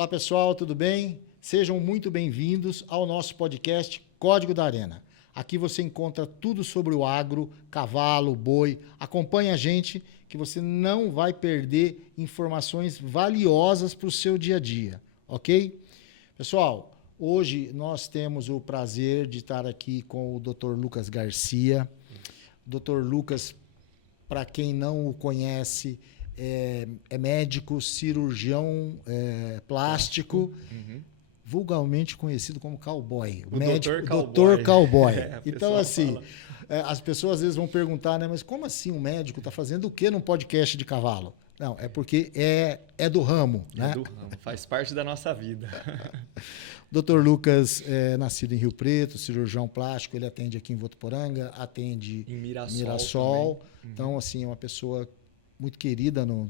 Olá pessoal, tudo bem? Sejam muito bem-vindos ao nosso podcast Código da Arena. Aqui você encontra tudo sobre o agro, cavalo, boi. Acompanhe a gente que você não vai perder informações valiosas para o seu dia a dia, ok? Pessoal, hoje nós temos o prazer de estar aqui com o Dr. Lucas Garcia. Dr. Lucas, para quem não o conhece, é médico, cirurgião plástico, vulgarmente conhecido como cowboy. O médico, Dr. Dr. Cowboy. Então, assim, as pessoas às vezes vão perguntar, né? Mas como assim um médico está fazendo o quê num podcast de cavalo? Não, é porque é do ramo, né? É do ramo, faz parte da nossa vida. Dr. Lucas é nascido em Rio Preto, cirurgião plástico, ele atende aqui em Votuporanga, atende Em Mirassol. Então, assim, é uma pessoa muito querida no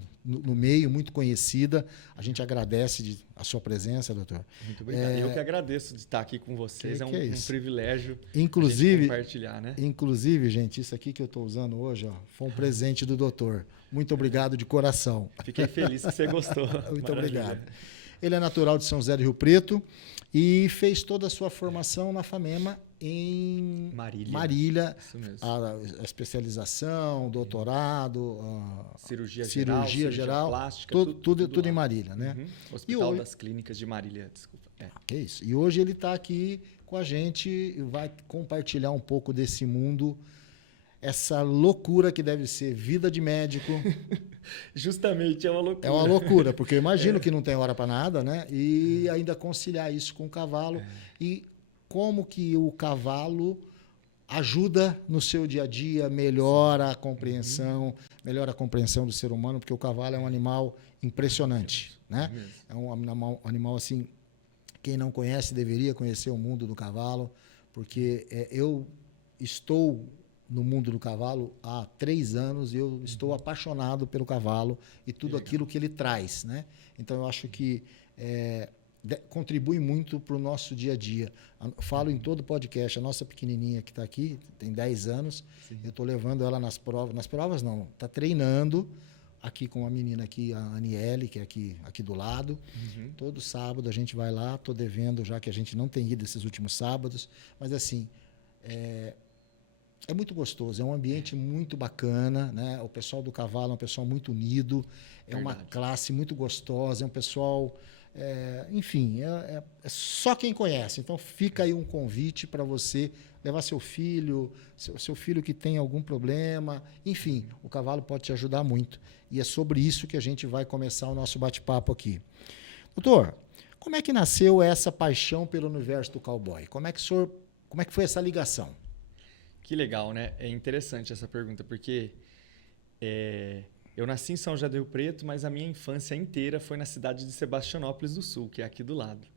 meio, muito conhecida. A gente agradece a sua presença, doutor. Muito obrigado. Eu que agradeço de estar aqui com vocês. É um privilégio compartilhar, né? Inclusive, gente, isso aqui que eu estou usando hoje foi um presente do doutor. Muito obrigado de coração. Fiquei feliz que você gostou. Muito obrigado. Ele é natural de São José do Rio Preto e fez toda a sua formação na FAMEMA em Marília. Isso mesmo. A especialização, doutorado, cirurgia geral, plástica, tudo em Marília, né? Hospital das Clínicas de Marília, desculpa. É isso. E hoje ele está aqui com a gente e vai compartilhar um pouco desse mundo, essa loucura que deve ser vida de médico. Justamente, é uma loucura. É uma loucura, porque eu imagino que não tem hora para nada, né? E ainda conciliar isso com o cavalo. E como que o cavalo ajuda no seu dia a dia, melhora a compreensão do ser humano, porque o cavalo é um animal impressionante, né? É um animal assim, quem não conhece deveria conhecer o mundo do cavalo, porque eu estou no mundo do cavalo há 3 anos e eu estou apaixonado pelo cavalo e tudo aquilo que ele traz, né? Então eu acho que contribui muito para o nosso dia a dia. Eu falo em todo podcast, a nossa pequenininha que está aqui, tem 10 anos, eu estou levando ela nas provas não, está treinando aqui com a menina aqui, a Aniele, que é aqui do lado. Todo sábado a gente vai lá, estou devendo já que a gente não tem ido esses últimos sábados, mas assim, é muito gostoso, é um ambiente muito bacana, né? O pessoal do cavalo é um pessoal muito unido, é uma classe muito gostosa, é um pessoal... enfim, é só quem conhece. Então, fica aí um convite para você levar seu filho que tem algum problema. Enfim, o cavalo pode te ajudar muito. E é sobre isso que a gente vai começar o nosso bate-papo aqui. Doutor, como é que nasceu essa paixão pelo universo do cowboy? Como é que foi essa ligação? Que legal, né? É interessante essa pergunta, porque eu nasci em São José do Rio Preto, mas a minha infância inteira foi na cidade de Sebastianópolis do Sul, que é aqui do lado.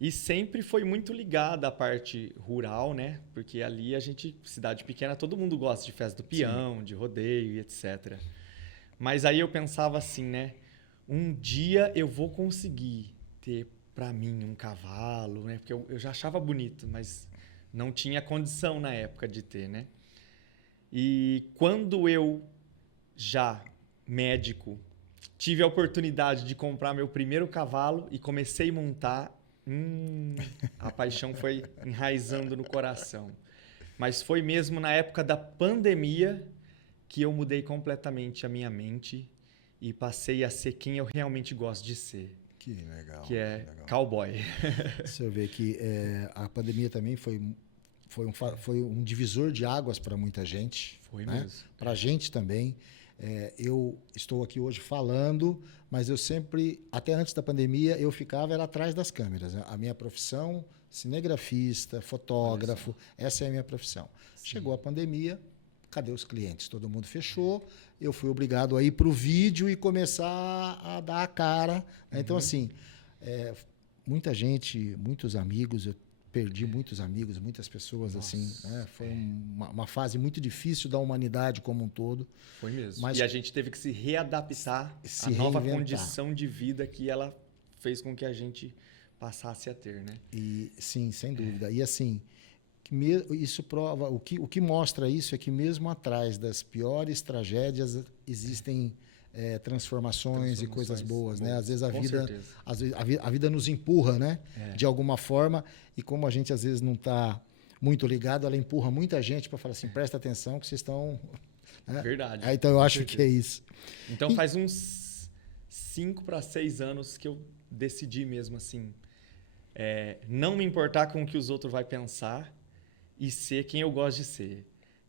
E sempre foi muito ligada à parte rural, né? Porque ali cidade pequena, todo mundo gosta de festa do peão, de rodeio e etc. Mas aí eu pensava assim, né? Um dia eu vou conseguir ter para mim um cavalo, né? Porque eu já achava bonito, mas não tinha condição na época de ter, né? E quando eu já médico, tive a oportunidade de comprar meu primeiro cavalo e comecei a montar, a paixão foi enraizando no coração. Mas foi mesmo na época da pandemia que eu mudei completamente a minha mente e passei a ser quem eu realmente gosto de ser. Que legal. Que é cowboy. Você vê que a pandemia também foi um divisor de águas para muita gente. Foi né? mesmo. Para a gente também. Eu estou aqui hoje falando, mas eu sempre, até antes da pandemia, eu ficava atrás das câmeras. Né? A minha profissão, cinegrafista, fotógrafo, essa é a minha profissão. Sim. Chegou a pandemia, cadê os clientes? Todo mundo fechou, eu fui obrigado a ir para o vídeo e começar a dar a cara. Né? Então, assim, muita gente, muitos amigos, eu perdi muitos amigos, muitas pessoas. Nossa, assim, né? Foi uma fase muito difícil da humanidade como um todo. Foi mesmo. Mas e a gente teve que se readaptar à nova condição de vida que ela fez com que a gente passasse a ter, né? E sim, sem dúvida. E assim, isso prova, o que mostra isso é que mesmo atrás das piores tragédias existem transformações e coisas boas, né? Às vezes Com certeza. a vida nos empurra, né? De alguma forma, e como a gente às vezes não está muito ligado, ela empurra muita gente para falar assim, presta atenção que vocês estão... Né? Verdade. Então eu acho que é isso. Então faz uns 5 para 6 anos que eu decidi mesmo assim, não me importar com o que os outros vão pensar e ser quem eu gosto de ser.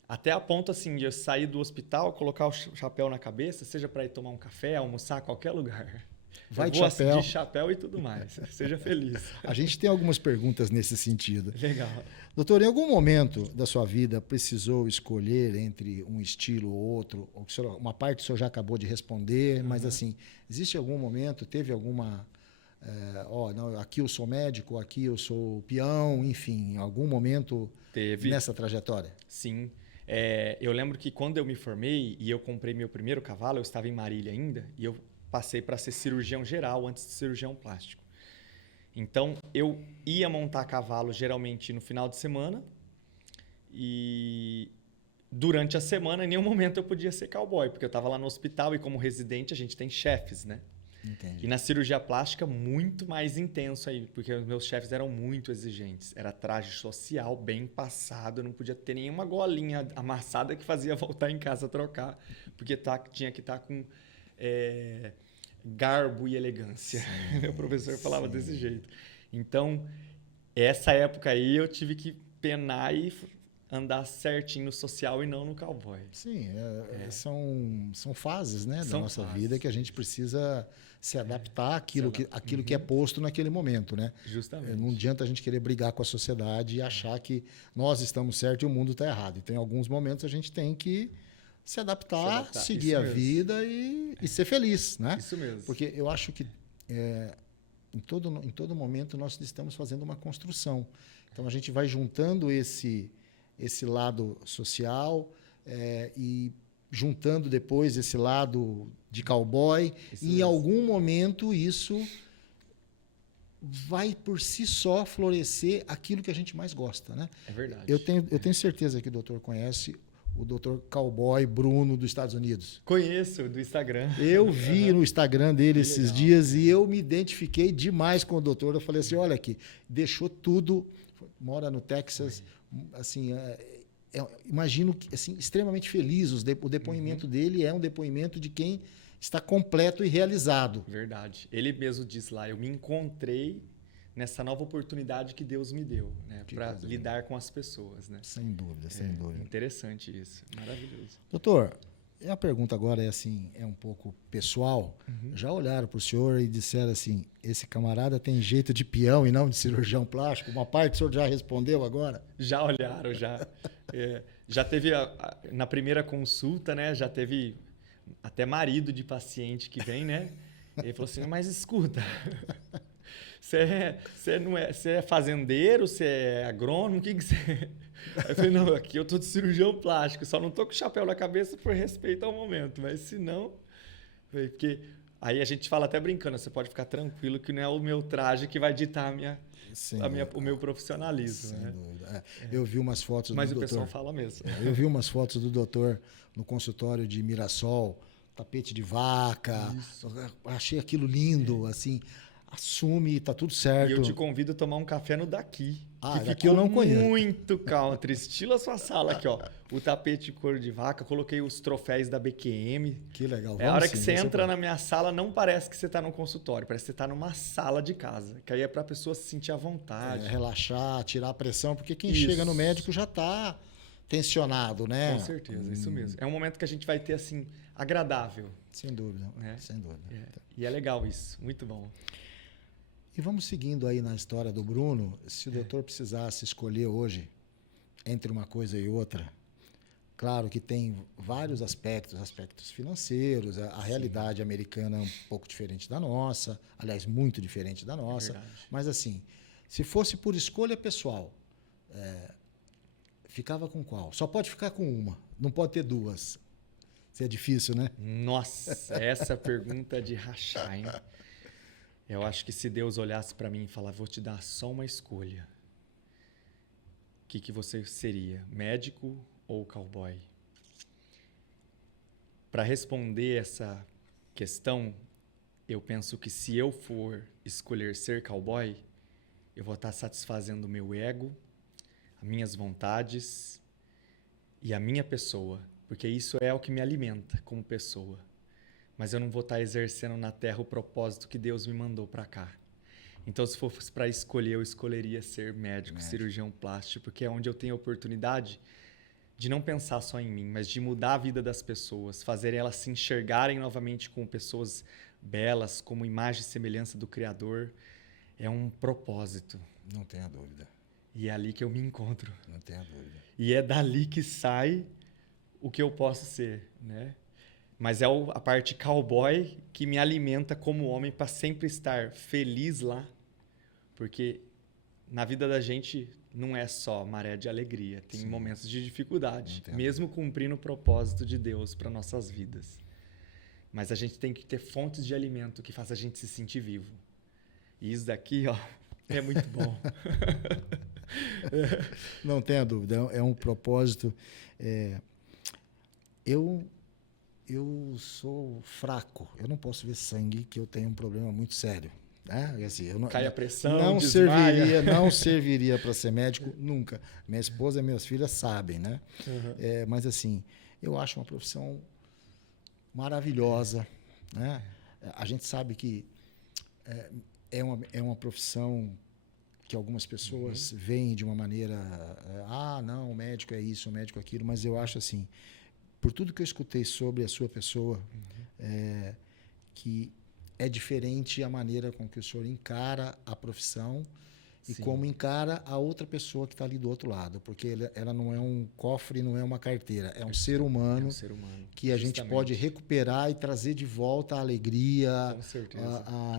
Até a ponto assim, de eu sair do hospital, colocar o chapéu na cabeça, seja para ir tomar um café, almoçar, qualquer lugar. Vai de vou chapéu. De chapéu e tudo mais. Seja feliz. A gente tem algumas perguntas nesse sentido. Legal. Doutor, em algum momento da sua vida precisou escolher entre um estilo ou outro? Uma parte o senhor já acabou de responder, mas assim, existe algum momento, teve alguma... não, aqui eu sou médico, aqui eu sou peão, enfim, em algum momento nessa trajetória? Sim. Eu lembro que quando eu me formei e eu comprei meu primeiro cavalo, eu estava em Marília ainda, e eu passei para ser cirurgião geral antes de cirurgião plástico. Então, eu ia montar cavalo geralmente no final de semana e durante a semana, em nenhum momento eu podia ser cowboy, porque eu estava lá no hospital e como residente a gente tem chefes, né? Entendi. E na cirurgia plástica, muito mais intenso aí, porque os meus chefes eram muito exigentes. Era traje social, bem passado, eu não podia ter nenhuma golinha amassada que fazia voltar em casa a trocar, porque tinha que estar com garbo e elegância. Sim, meu professor falava desse jeito. Então, essa época aí eu tive que penar e andar certinho no social e não no cowboy. Sim, são fases, né, da nossa vida que a gente precisa se adaptar àquilo que é posto naquele momento, né? Justamente. Não adianta a gente querer brigar com a sociedade e achar que nós estamos certos e o mundo está errado. Então, em alguns momentos a gente tem que se adaptar. Seguir a vida e ser feliz, né? Isso mesmo. Porque eu acho que em todo momento nós estamos fazendo uma construção. Então a gente vai juntando esse lado social e juntando depois esse lado de cowboy. E em algum momento isso vai por si só florescer aquilo que a gente mais gosta, né? É verdade. Eu tenho certeza que o doutor conhece o Dr. Cowboy Bruno dos Estados Unidos. Conheço, do Instagram. Eu vi no Instagram dele esses dias e eu me identifiquei demais com o doutor. Eu falei assim, olha aqui, deixou tudo, mora no Texas, assim, imagino que assim, extremamente feliz. O depoimento dele é um depoimento de quem está completo e realizado. Verdade. Ele mesmo disse lá, eu me encontrei nessa nova oportunidade que Deus me deu, né, para lidar com as pessoas, né? Sem dúvida, sem dúvida. Interessante isso, maravilhoso. Doutor, a pergunta agora é um pouco pessoal. Já olharam para o senhor e disseram assim, esse camarada tem jeito de peão e não de cirurgião plástico? Uma parte o senhor já respondeu agora? Já olharam, já. Já teve, na primeira consulta, né, já teve até marido de paciente que vem, né? Ele falou assim, mas escuta... Você é fazendeiro, você é agrônomo, o que você é? Aí eu falei, não, aqui eu tô de cirurgião plástico, só não tô com o chapéu na cabeça por respeito ao momento, mas se não... Porque aí a gente fala até brincando, você pode ficar tranquilo que não é o meu traje que vai ditar o meu profissionalismo. Sem né? dúvida. Eu vi umas fotos do doutor... Mas o pessoal fala mesmo. Eu vi umas fotos do doutor no consultório de Mirassol, tapete de vaca, achei aquilo lindo, assim... Assume, tá tudo certo. E eu te convido a tomar um café no daqui. Daqui eu não conheço. Muito country, estilo a sua sala aqui, ó. O tapete de couro de vaca, coloquei os troféus da BQM. Que legal. A hora que você entra na minha sala, não parece que você tá num consultório, parece que você tá numa sala de casa. Que aí é pra pessoa se sentir à vontade. Relaxar, tirar a pressão, porque quem chega no médico já tá tensionado, né? Com certeza, isso mesmo. É um momento que a gente vai ter, assim, agradável. Sem dúvida, sem dúvida. E é legal isso, muito bom. E vamos seguindo aí na história do Bruno. Se o doutor precisasse escolher hoje entre uma coisa e outra, claro que tem vários aspectos financeiros, a realidade americana é um pouco diferente da nossa, aliás, muito diferente da nossa. Mas assim, se fosse por escolha pessoal, ficava com qual? Só pode ficar com uma, não pode ter duas. Isso é difícil, né? Nossa, essa pergunta é de rachar, hein? Eu acho que se Deus olhasse para mim e falar, vou te dar só uma escolha, o que você seria? Médico ou cowboy? Para responder questão, eu penso que se eu for escolher ser cowboy, eu vou estar satisfazendo o meu ego, as minhas vontades e a minha pessoa, porque isso é o que me alimenta como pessoa. Mas eu não vou estar exercendo na terra o propósito que Deus me mandou para cá. Então, se fosse para escolher, eu escolheria ser médico, cirurgião plástico, porque é onde eu tenho a oportunidade de não pensar só em mim, mas de mudar a vida das pessoas, fazer elas se enxergarem novamente como pessoas belas, como imagem e semelhança do Criador. É um propósito. Não tenha dúvida. E é ali que eu me encontro. Não tenha dúvida. E é dali que sai o que eu posso ser, né? Mas é a parte cowboy que me alimenta como homem para sempre estar feliz lá. Porque na vida da gente não é só maré de alegria. Tem Sim. momentos de dificuldade. Mesmo cumprindo o propósito de Deus para nossas vidas. Mas a gente tem que ter fontes de alimento que façam a gente se sentir vivo. E isso daqui, ó, é muito bom. Não tenha dúvida. É um propósito. Eu sou fraco. Eu não posso ver sangue, que eu tenho um problema muito sério. Né? Assim, eu não, Cai a pressão, não serviria para ser médico nunca. Minha esposa e minhas filhas sabem, né? Uhum. Mas assim, eu acho uma profissão maravilhosa, né? A gente sabe que é uma profissão que algumas pessoas veem de uma maneira, não, o médico é isso, o médico é aquilo, mas eu acho assim, por tudo que eu escutei sobre a sua pessoa, que é diferente a maneira com que o senhor encara a profissão e como encara a outra pessoa que está ali do outro lado. Porque ela não é um cofre, não é uma carteira. É um ser humano, que a gente pode recuperar e trazer de volta a alegria,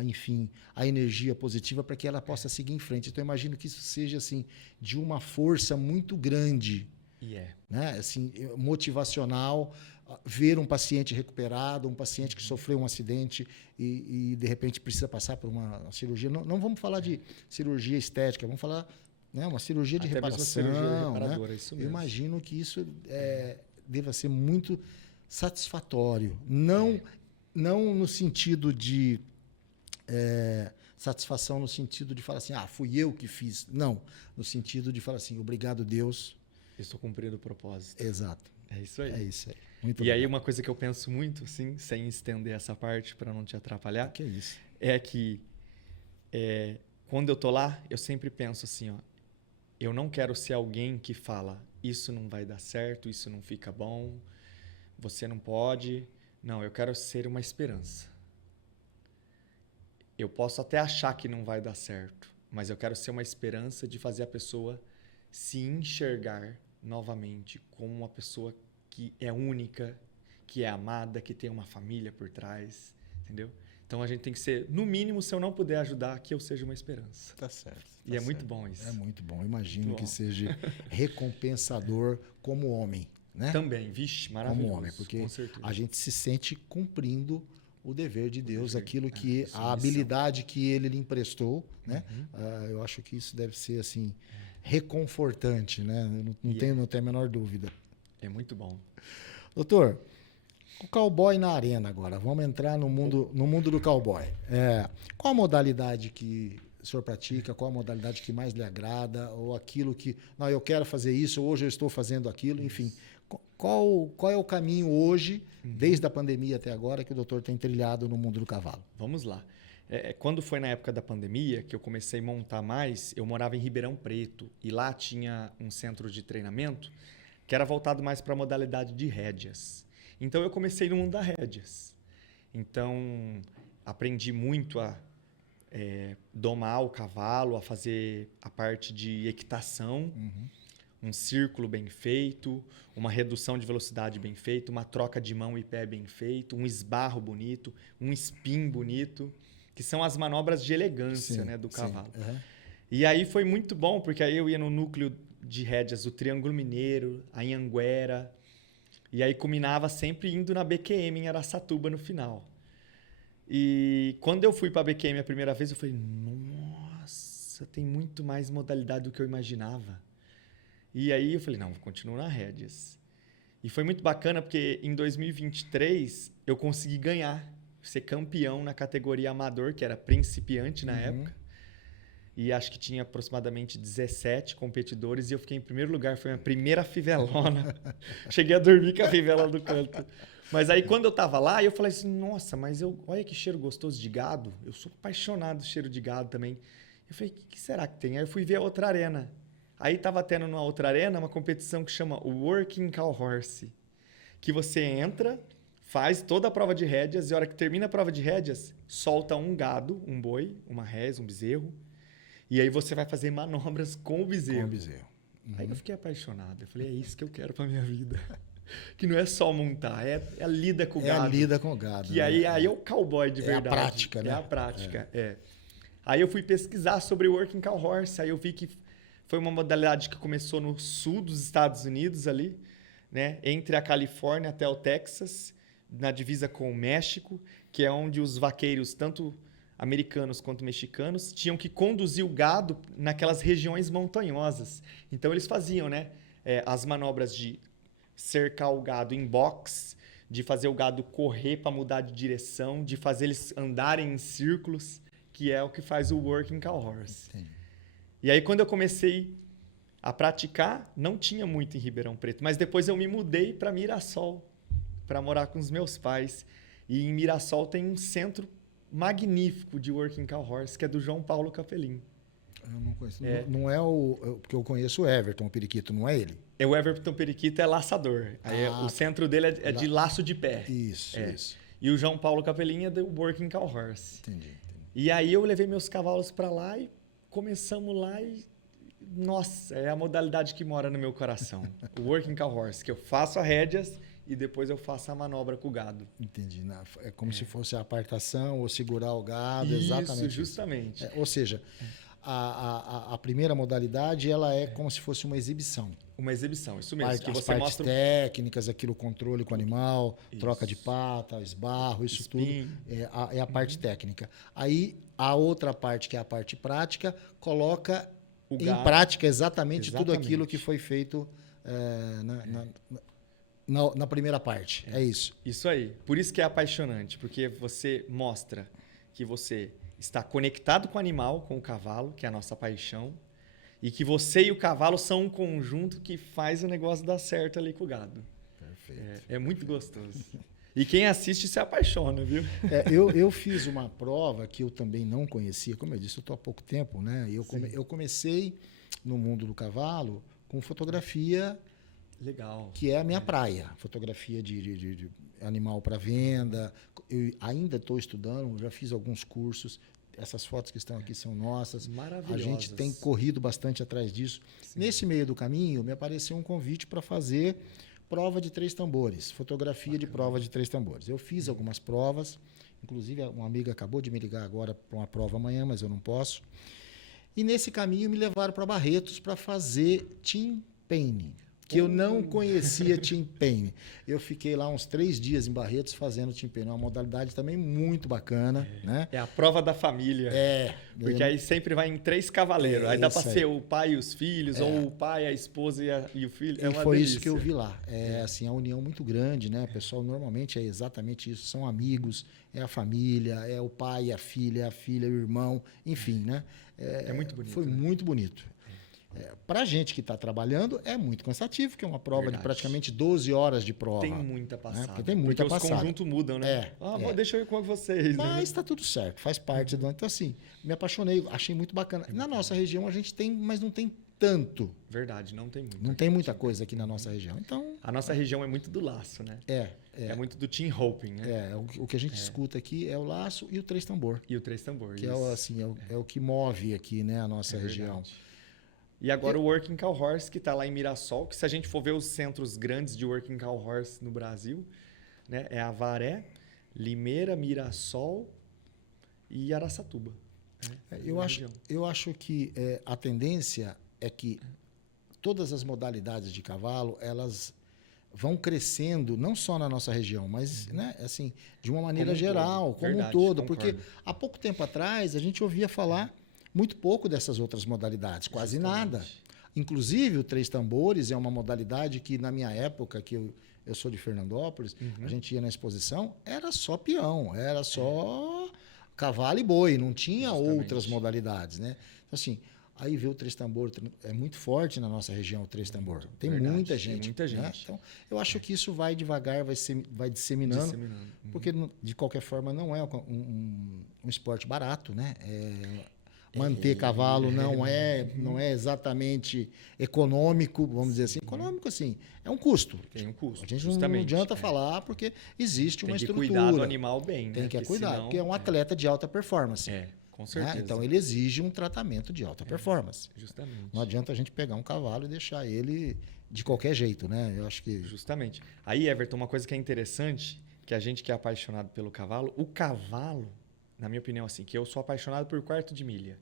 enfim, a energia positiva para que ela possa seguir em frente. Então, eu imagino que isso seja assim, de uma força muito grande, né? Assim, motivacional, ver um paciente recuperado, um paciente que sofreu um acidente e de repente precisa passar por uma cirurgia. Não vamos falar de cirurgia estética, vamos falar, né, uma cirurgia de reparação. Uma cirurgia reparadora, isso mesmo. Eu imagino que isso deva ser muito satisfatório. Não no sentido de satisfação, no sentido de falar assim, fui eu que fiz. Não, no sentido de falar assim, obrigado, Deus. Estou cumprindo o propósito. Exato. É isso aí. É isso aí. Muito e aí, uma coisa que eu penso muito, assim, sem estender essa parte para não te atrapalhar, é que quando eu tô lá, eu sempre penso assim, ó, eu não quero ser alguém que fala, isso não vai dar certo, isso não fica bom, você não pode. Não, eu quero ser uma esperança. Eu posso até achar que não vai dar certo, mas eu quero ser uma esperança de fazer a pessoa se enxergar novamente como uma pessoa que é única, que é amada, que tem uma família por trás, entendeu? Então a gente tem que ser, no mínimo, se eu não puder ajudar, que eu seja uma esperança. Tá certo. E é muito bom isso. É muito bom. Imagino que seja recompensador como homem, né? Também, vixe, maravilhoso. Como homem, porque a gente se sente cumprindo o dever de Deus, aquilo que a habilidade que ele lhe emprestou, né? Eu acho que isso deve ser assim reconfortante, né? Não tenho a menor dúvida. É muito bom. Doutor, o cowboy na arena agora. Vamos entrar no mundo do cowboy. Qual a modalidade que o senhor pratica? Qual a modalidade que mais lhe agrada? Ou aquilo que... Não, eu quero fazer isso, hoje eu estou fazendo aquilo, enfim. Qual é o caminho hoje, desde a pandemia até agora, que o doutor tem trilhado no mundo do cavalo? Vamos lá. Quando foi na época da pandemia que eu comecei a montar mais, eu morava em Ribeirão Preto e lá tinha um centro de treinamento que era voltado mais para a modalidade de rédeas. Então eu comecei no mundo das rédeas. Então aprendi muito a domar o cavalo, a fazer a parte de equitação, um círculo bem feito, uma redução de velocidade bem feita, uma troca de mão e pé bem feito, um esbarro bonito, um spin bonito, que são as manobras de elegância, né, do cavalo. E aí foi muito bom, porque aí eu ia no núcleo de rédeas, o Triângulo Mineiro, a Anhanguera, e aí culminava sempre indo na BQM em Araçatuba no final. E quando eu fui para a BQM a primeira vez, eu falei, nossa, tem muito mais modalidade do que eu imaginava. E aí eu falei, não, vou continuar na rédeas. E foi muito bacana, porque em 2023 eu consegui ganhar ser campeão na categoria amador, que era principiante na época. E acho que tinha aproximadamente 17 competidores e eu fiquei em primeiro lugar. Foi a minha primeira fivelona. Cheguei a dormir com a fivela do canto. Mas aí, quando eu tava lá, eu falei assim, nossa, mas olha que cheiro gostoso de gado. Eu sou apaixonado do cheiro de gado também. Eu falei, o que será que tem? Aí eu fui ver a outra arena. Aí tava tendo numa outra arena uma competição que chama Working Cow Horse. Que você entra, faz toda a prova de rédeas e a hora que termina a prova de rédeas, solta um gado, um boi, uma res, um bezerro. E aí você vai fazer manobras com o bezerro. Com o bezerro. Aí eu fiquei apaixonado. Eu falei, é isso que eu quero pra minha vida. Que não é só montar, é a lida com o gado. É a lida com o gado. Que aí é o cowboy de verdade. É a prática, né? É a prática, Aí eu fui pesquisar sobre o Working Cow Horse. Aí eu vi que foi uma modalidade que começou no sul dos Estados Unidos ali, né? Entre a Califórnia até o Texas, na divisa com o México, que é onde os vaqueiros, tanto americanos quanto mexicanos, tinham que conduzir o gado naquelas regiões montanhosas. Então eles faziam, né? As manobras de cercar o gado em box, de fazer o gado correr para mudar de direção, de fazer eles andarem em círculos, que é o que faz o Working Cow Horse. Sim. E aí, quando eu comecei a praticar, não tinha muito em Ribeirão Preto, mas depois eu me mudei para Mirassol, para morar com os meus pais. E em Mirassol tem um centro magnífico de Working Cow Horse, que é do João Paulo Capelin. Eu não conheço. Não é porque eu conheço o Everton, o periquito, não é ele? O Everton Periquito é laçador. Aí o centro dele é de laço de pé. Isso. E o João Paulo Capelin é do Working Cow Horse. Entendi. E aí eu levei meus cavalos para lá e começamos lá e... Nossa, é a modalidade que mora no meu coração. O Working Cow Horse, que eu faço as rédeas e depois eu faço a manobra com o gado. Entendi. É como se fosse a apartação ou segurar o gado, Isso, exatamente. Justamente. Ou seja, a primeira modalidade ela é como se fosse uma exibição. Uma exibição, isso mesmo. Que As você partes mostra técnicas, aquilo, controle com o animal, troca de pata, esbarro, isso Spin. tudo é a parte técnica. Aí a outra parte, que é a parte prática, coloca em prática exatamente tudo aquilo que foi feito na primeira parte. É isso. Isso aí. Por isso que é apaixonante, porque você mostra que você está conectado com o animal, com o cavalo, que é a nossa paixão, e que você e o cavalo são um conjunto que faz o negócio dar certo ali com o gado. Perfeito. É muito gostoso. E quem assiste se apaixona, viu? Eu fiz uma prova que eu também não conhecia. Como eu disse, eu estou há pouco tempo, né? Eu comecei no mundo do cavalo com fotografia. Legal. Que é a minha praia. Fotografia de animal para venda. Eu ainda estou estudando, já fiz alguns cursos. Essas fotos que estão aqui são nossas. Maravilhosas. A gente tem corrido bastante atrás disso. Sim. Nesse meio do caminho, me apareceu um convite para fazer prova de 3 tambores. Fotografia de prova de 3 tambores. Eu fiz algumas provas. Inclusive, uma amiga acabou de me ligar agora para uma prova amanhã, mas eu não posso. E nesse caminho me levaram para Barretos para fazer Tim Paine, que eu não conhecia Tim Paine. Eu fiquei lá uns 3 dias em Barretos fazendo Tim Paine. É uma modalidade também muito bacana. Né? É a prova da família. Porque aí sempre vai em 3 cavaleiros. Aí dá para ser o pai e os filhos, ou o pai, a esposa e o filho. E foi delícia. Isso que eu vi lá. Assim, a união muito grande, né? O pessoal normalmente é exatamente isso. São amigos, é a família, é o pai, a filha, o irmão, enfim, né? É muito bonito. Foi muito bonito. Para a gente que está trabalhando, é muito cansativo, que é uma prova de praticamente 12 horas de prova. Tem muita passada. Né? Porque tem muita passada. Os conjuntos mudam, né? Deixa eu ir com vocês. Mas está tudo certo, faz parte. Então, assim, me apaixonei, achei muito bacana. Na nossa região a gente tem, mas não tem tanto. Verdade, não tem muito. Não tem muita coisa aqui na nossa região. Então, a nossa região é muito do laço, né? É muito do team roping, né? O que a gente escuta aqui é o laço e o 3 tambor. E o 3 tambor. Que é o que move aqui, né, a nossa região. Verdade. E agora o Working Cow Horse, que está lá em Mirassol, que se a gente for ver os centros grandes de Working Cow Horse no Brasil, né, é Avaré, Limeira, Mirassol e Araçatuba. Eu acho que a tendência é que todas as modalidades de cavalo, elas vão crescendo, não só na nossa região, mas né, assim, de uma maneira geral, como um todo. Porque há pouco tempo atrás a gente ouvia falar muito pouco dessas outras modalidades, quase nada. Inclusive, o três tambores é uma modalidade que, na minha época, que eu sou de Fernandópolis, a gente ia na exposição, era só peão, era só cavalo e boi, não tinha outras modalidades, né? Então, assim, aí ver o três tambor, é muito forte na nossa região o três tambor. Tem muita gente. Tem muita gente. Né? Então, eu acho que isso vai devagar, vai disseminando. Porque, de qualquer forma, não é um esporte barato, né? Manter cavalo não é exatamente econômico, vamos dizer assim. Econômico, assim, é um custo. Tem um custo. A gente não adianta falar porque existe uma estrutura. Tem que cuidar do animal bem, né? Tem que cuidar, senão, porque é um atleta de alta performance. Com certeza. Né? Então, ele exige um tratamento de alta performance. Justamente. Não adianta a gente pegar um cavalo e deixar ele de qualquer jeito, né? Eu acho que... Justamente. Aí, Everton, uma coisa que é interessante, que a gente que é apaixonado pelo cavalo, o cavalo, na minha opinião, assim, que eu sou apaixonado por quarto de milha.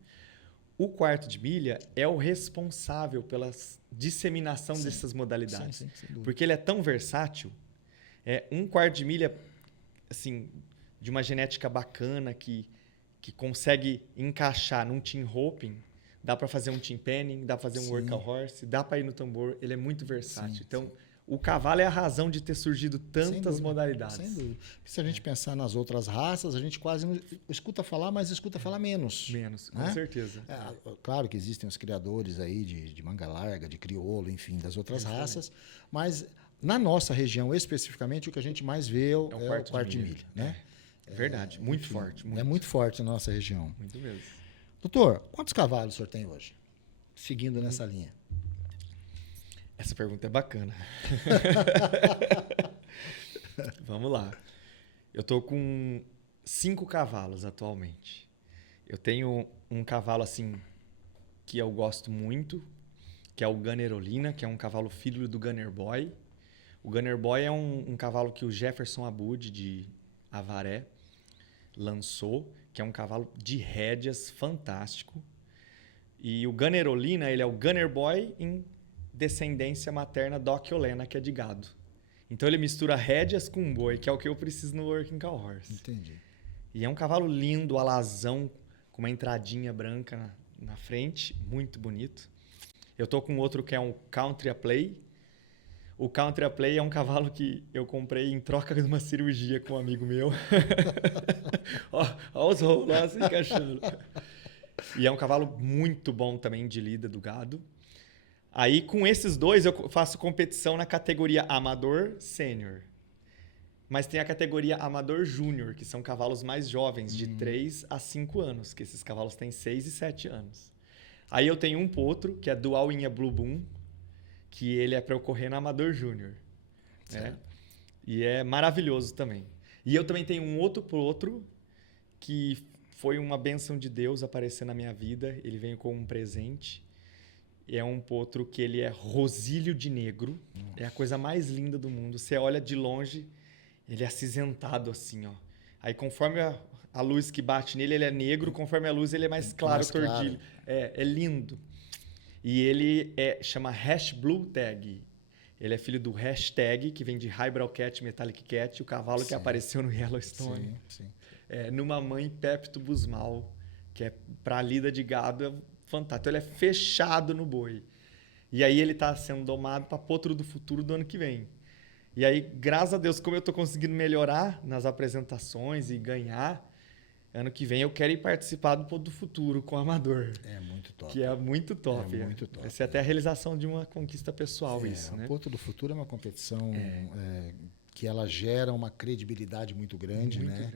O quarto de milha é o responsável pela disseminação dessas modalidades. Sim, sem dúvida. Porque ele é tão versátil. Um quarto de milha, assim, de uma genética bacana, que consegue encaixar num team roping, dá para fazer um team penning, dá para fazer um workhorse, dá para ir no tambor, ele é muito versátil. Então, o cavalo é a razão de ter surgido tantas modalidades. Sem dúvida. Se a gente pensar nas outras raças, a gente quase não escuta falar, mas escuta falar menos. Menos, com né? certeza. Claro que existem os criadores aí de manga larga, de crioulo, enfim, das outras raças, mas na nossa região especificamente, o que a gente mais vê é o quarto de milha. Né? Verdade, muito forte. É muito forte na nossa região. Muito mesmo. Doutor, quantos cavalos o senhor tem hoje? Seguindo nessa linha. Essa pergunta é bacana. Vamos lá. Eu tô com 5 cavalos atualmente. Eu tenho um cavalo assim que eu gosto muito, que é o Gunnerolina, que é um cavalo filho do Gunner Boy. O Gunner Boy é um cavalo que o Jefferson Abud, de Avaré, lançou, que é um cavalo de rédeas fantástico. E o Gunnerolina, ele é o Gunner Boy em descendência materna Doc Olena, que é de gado. Então ele mistura rédeas com boi, que é o que eu preciso no Working Cow Horse. Entendi. E é um cavalo lindo, alazão, com uma entradinha branca na frente, muito bonito. Eu tô com outro que é um Country a Play. O Country a Play é um cavalo que eu comprei em troca de uma cirurgia com um amigo meu. Ó os rolos lá se encaixando. E é um cavalo muito bom também de lida do gado. Aí, com esses dois, eu faço competição na categoria Amador Sênior. Mas tem a categoria Amador Júnior, que são cavalos mais jovens, de 3 a 5 anos, que esses cavalos têm 6 e 7 anos. Aí eu tenho um potro, que é Dual Inha Blue Boom, que ele é para eu correr no Amador Júnior. Né? E é maravilhoso também. E eu também tenho um outro potro, que foi uma bênção de Deus aparecer na minha vida. Ele veio como um presente. É um potro que ele é rosílio de negro. É a coisa mais linda do mundo. Você olha de longe, ele é acinzentado assim, ó. Aí conforme a luz que bate nele, ele é negro. Conforme a luz, ele é mais claro, tordilho. É lindo. E ele chama Hash Blue Tag. Ele é filho do Hashtag, que vem de Highbrow Cat, Metallic Cat, o cavalo que apareceu no Yellowstone. Sim. Numa mãe Pepto Busmal, que é para lida de gado, fantástico. Ele é fechado no boi. E aí ele está sendo domado para potro do futuro do ano que vem. E aí, graças a Deus, como eu estou conseguindo melhorar nas apresentações e ganhar, ano que vem eu quero ir participar do Potro do Futuro com o Amador. É muito top. Que é muito top. É muito top. Vai ser até a realização de uma conquista pessoal isso, né? O Potro do Futuro é uma competição que ela gera uma credibilidade muito grande, né?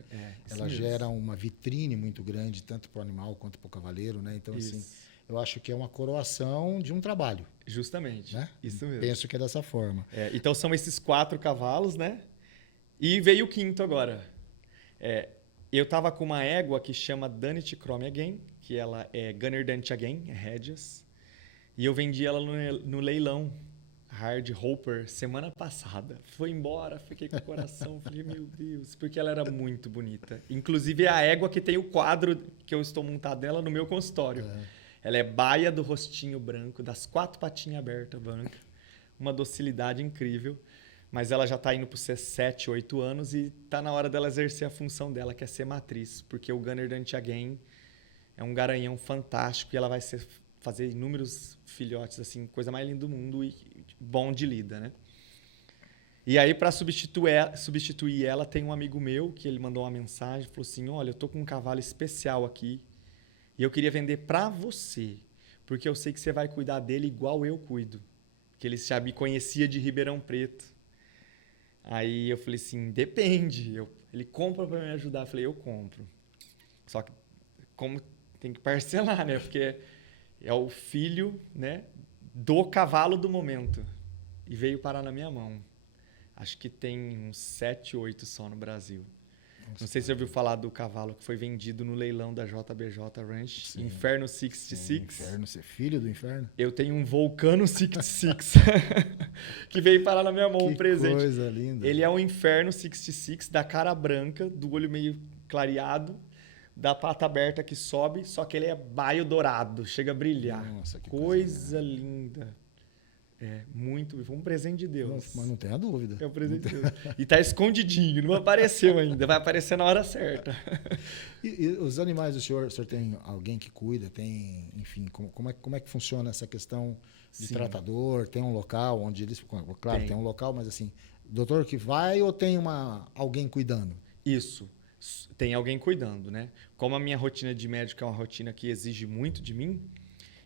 Ela gera uma vitrine muito grande, tanto para o animal quanto para o cavaleiro, né? Então, assim, eu acho que é uma coroação de um trabalho. Justamente. Né? Isso mesmo. Penso que é dessa forma. Então, são esses 4 cavalos, né? E veio o 5º agora. Eu tava com uma égua que chama Danit Chrome Again, que ela é Gunner Danit Again, é rédeas. E eu vendi ela no leilão Hard Hopper semana passada. Foi embora, fiquei com o coração, falei, meu Deus, porque ela era muito bonita. Inclusive é a égua que tem o quadro que eu estou montado nela no meu consultório. Ela é baia do rostinho branco, das 4 patinhas abertas branca, uma docilidade incrível. Mas ela já está indo para os 7, 8 anos e está na hora dela exercer a função dela, que é ser matriz. Porque o Gunner Danit Again é um garanhão fantástico e ela vai ser fazer inúmeros filhotes, assim, coisa mais linda do mundo e bom de lida, né? E aí, para substituir ela, tem um amigo meu que ele mandou uma mensagem, falou assim, olha, eu tô com um cavalo especial aqui e eu queria vender para você, porque eu sei que você vai cuidar dele igual eu cuido. Que ele já me conhecia de Ribeirão Preto. Aí eu falei assim, depende. Ele compra para me ajudar. Eu falei, eu compro. Só que como tem que parcelar, né? Porque é o filho, né, do cavalo do momento. E veio parar na minha mão. Acho que tem uns 7, 8 só no Brasil. Nossa, não sei se você ouviu falar do cavalo que foi vendido no leilão da JBJ Ranch, sim. Inferno 66. Sim, Inferno, ser filho do Inferno. Eu tenho um Vulcano 66 que veio parar na minha mão, um presente. Que coisa linda. Ele é um Inferno 66 da cara branca, do olho meio clareado, da pata aberta que sobe, só que ele é baio dourado, chega a brilhar. Nossa, que coisa linda. Foi um presente de Deus. Mas não tenha dúvida. É um presente de Deus. E tá escondidinho, não apareceu ainda. Vai aparecer na hora certa. E os animais do senhor tem alguém que cuida? Tem, enfim, como é que funciona essa questão de tratador? Tem um local onde eles... Claro, tem um local, mas assim, doutor que vai ou tem alguém cuidando? Isso. Tem alguém cuidando, né? Como a minha rotina de médico é uma rotina que exige muito de mim,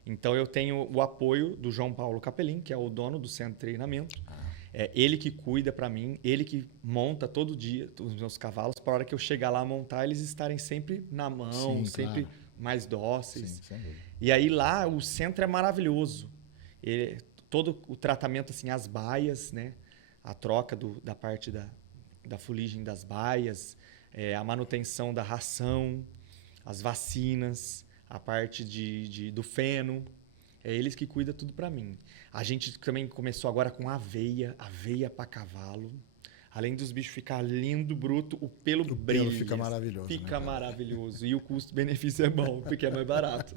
então, eu tenho o apoio do João Paulo Capelin, que é o dono do centro de treinamento. É ele que cuida para mim, ele que monta todo dia os meus cavalos, para a hora que eu chegar lá a montar, eles estarem sempre na mão, sempre mais dóceis. Sim, sem dúvida. E aí lá o centro é maravilhoso. Todo o tratamento, assim, as baias, né? A troca da parte da fuligem das baias, a manutenção da ração, as vacinas, a parte do feno, é eles que cuidam tudo para mim. A gente também começou agora com aveia para cavalo. Além dos bichos ficar lindo, bruto, o pelo brilha. O pelo fica maravilhoso. Fica maravilhoso. E o custo-benefício é bom, porque é mais barato.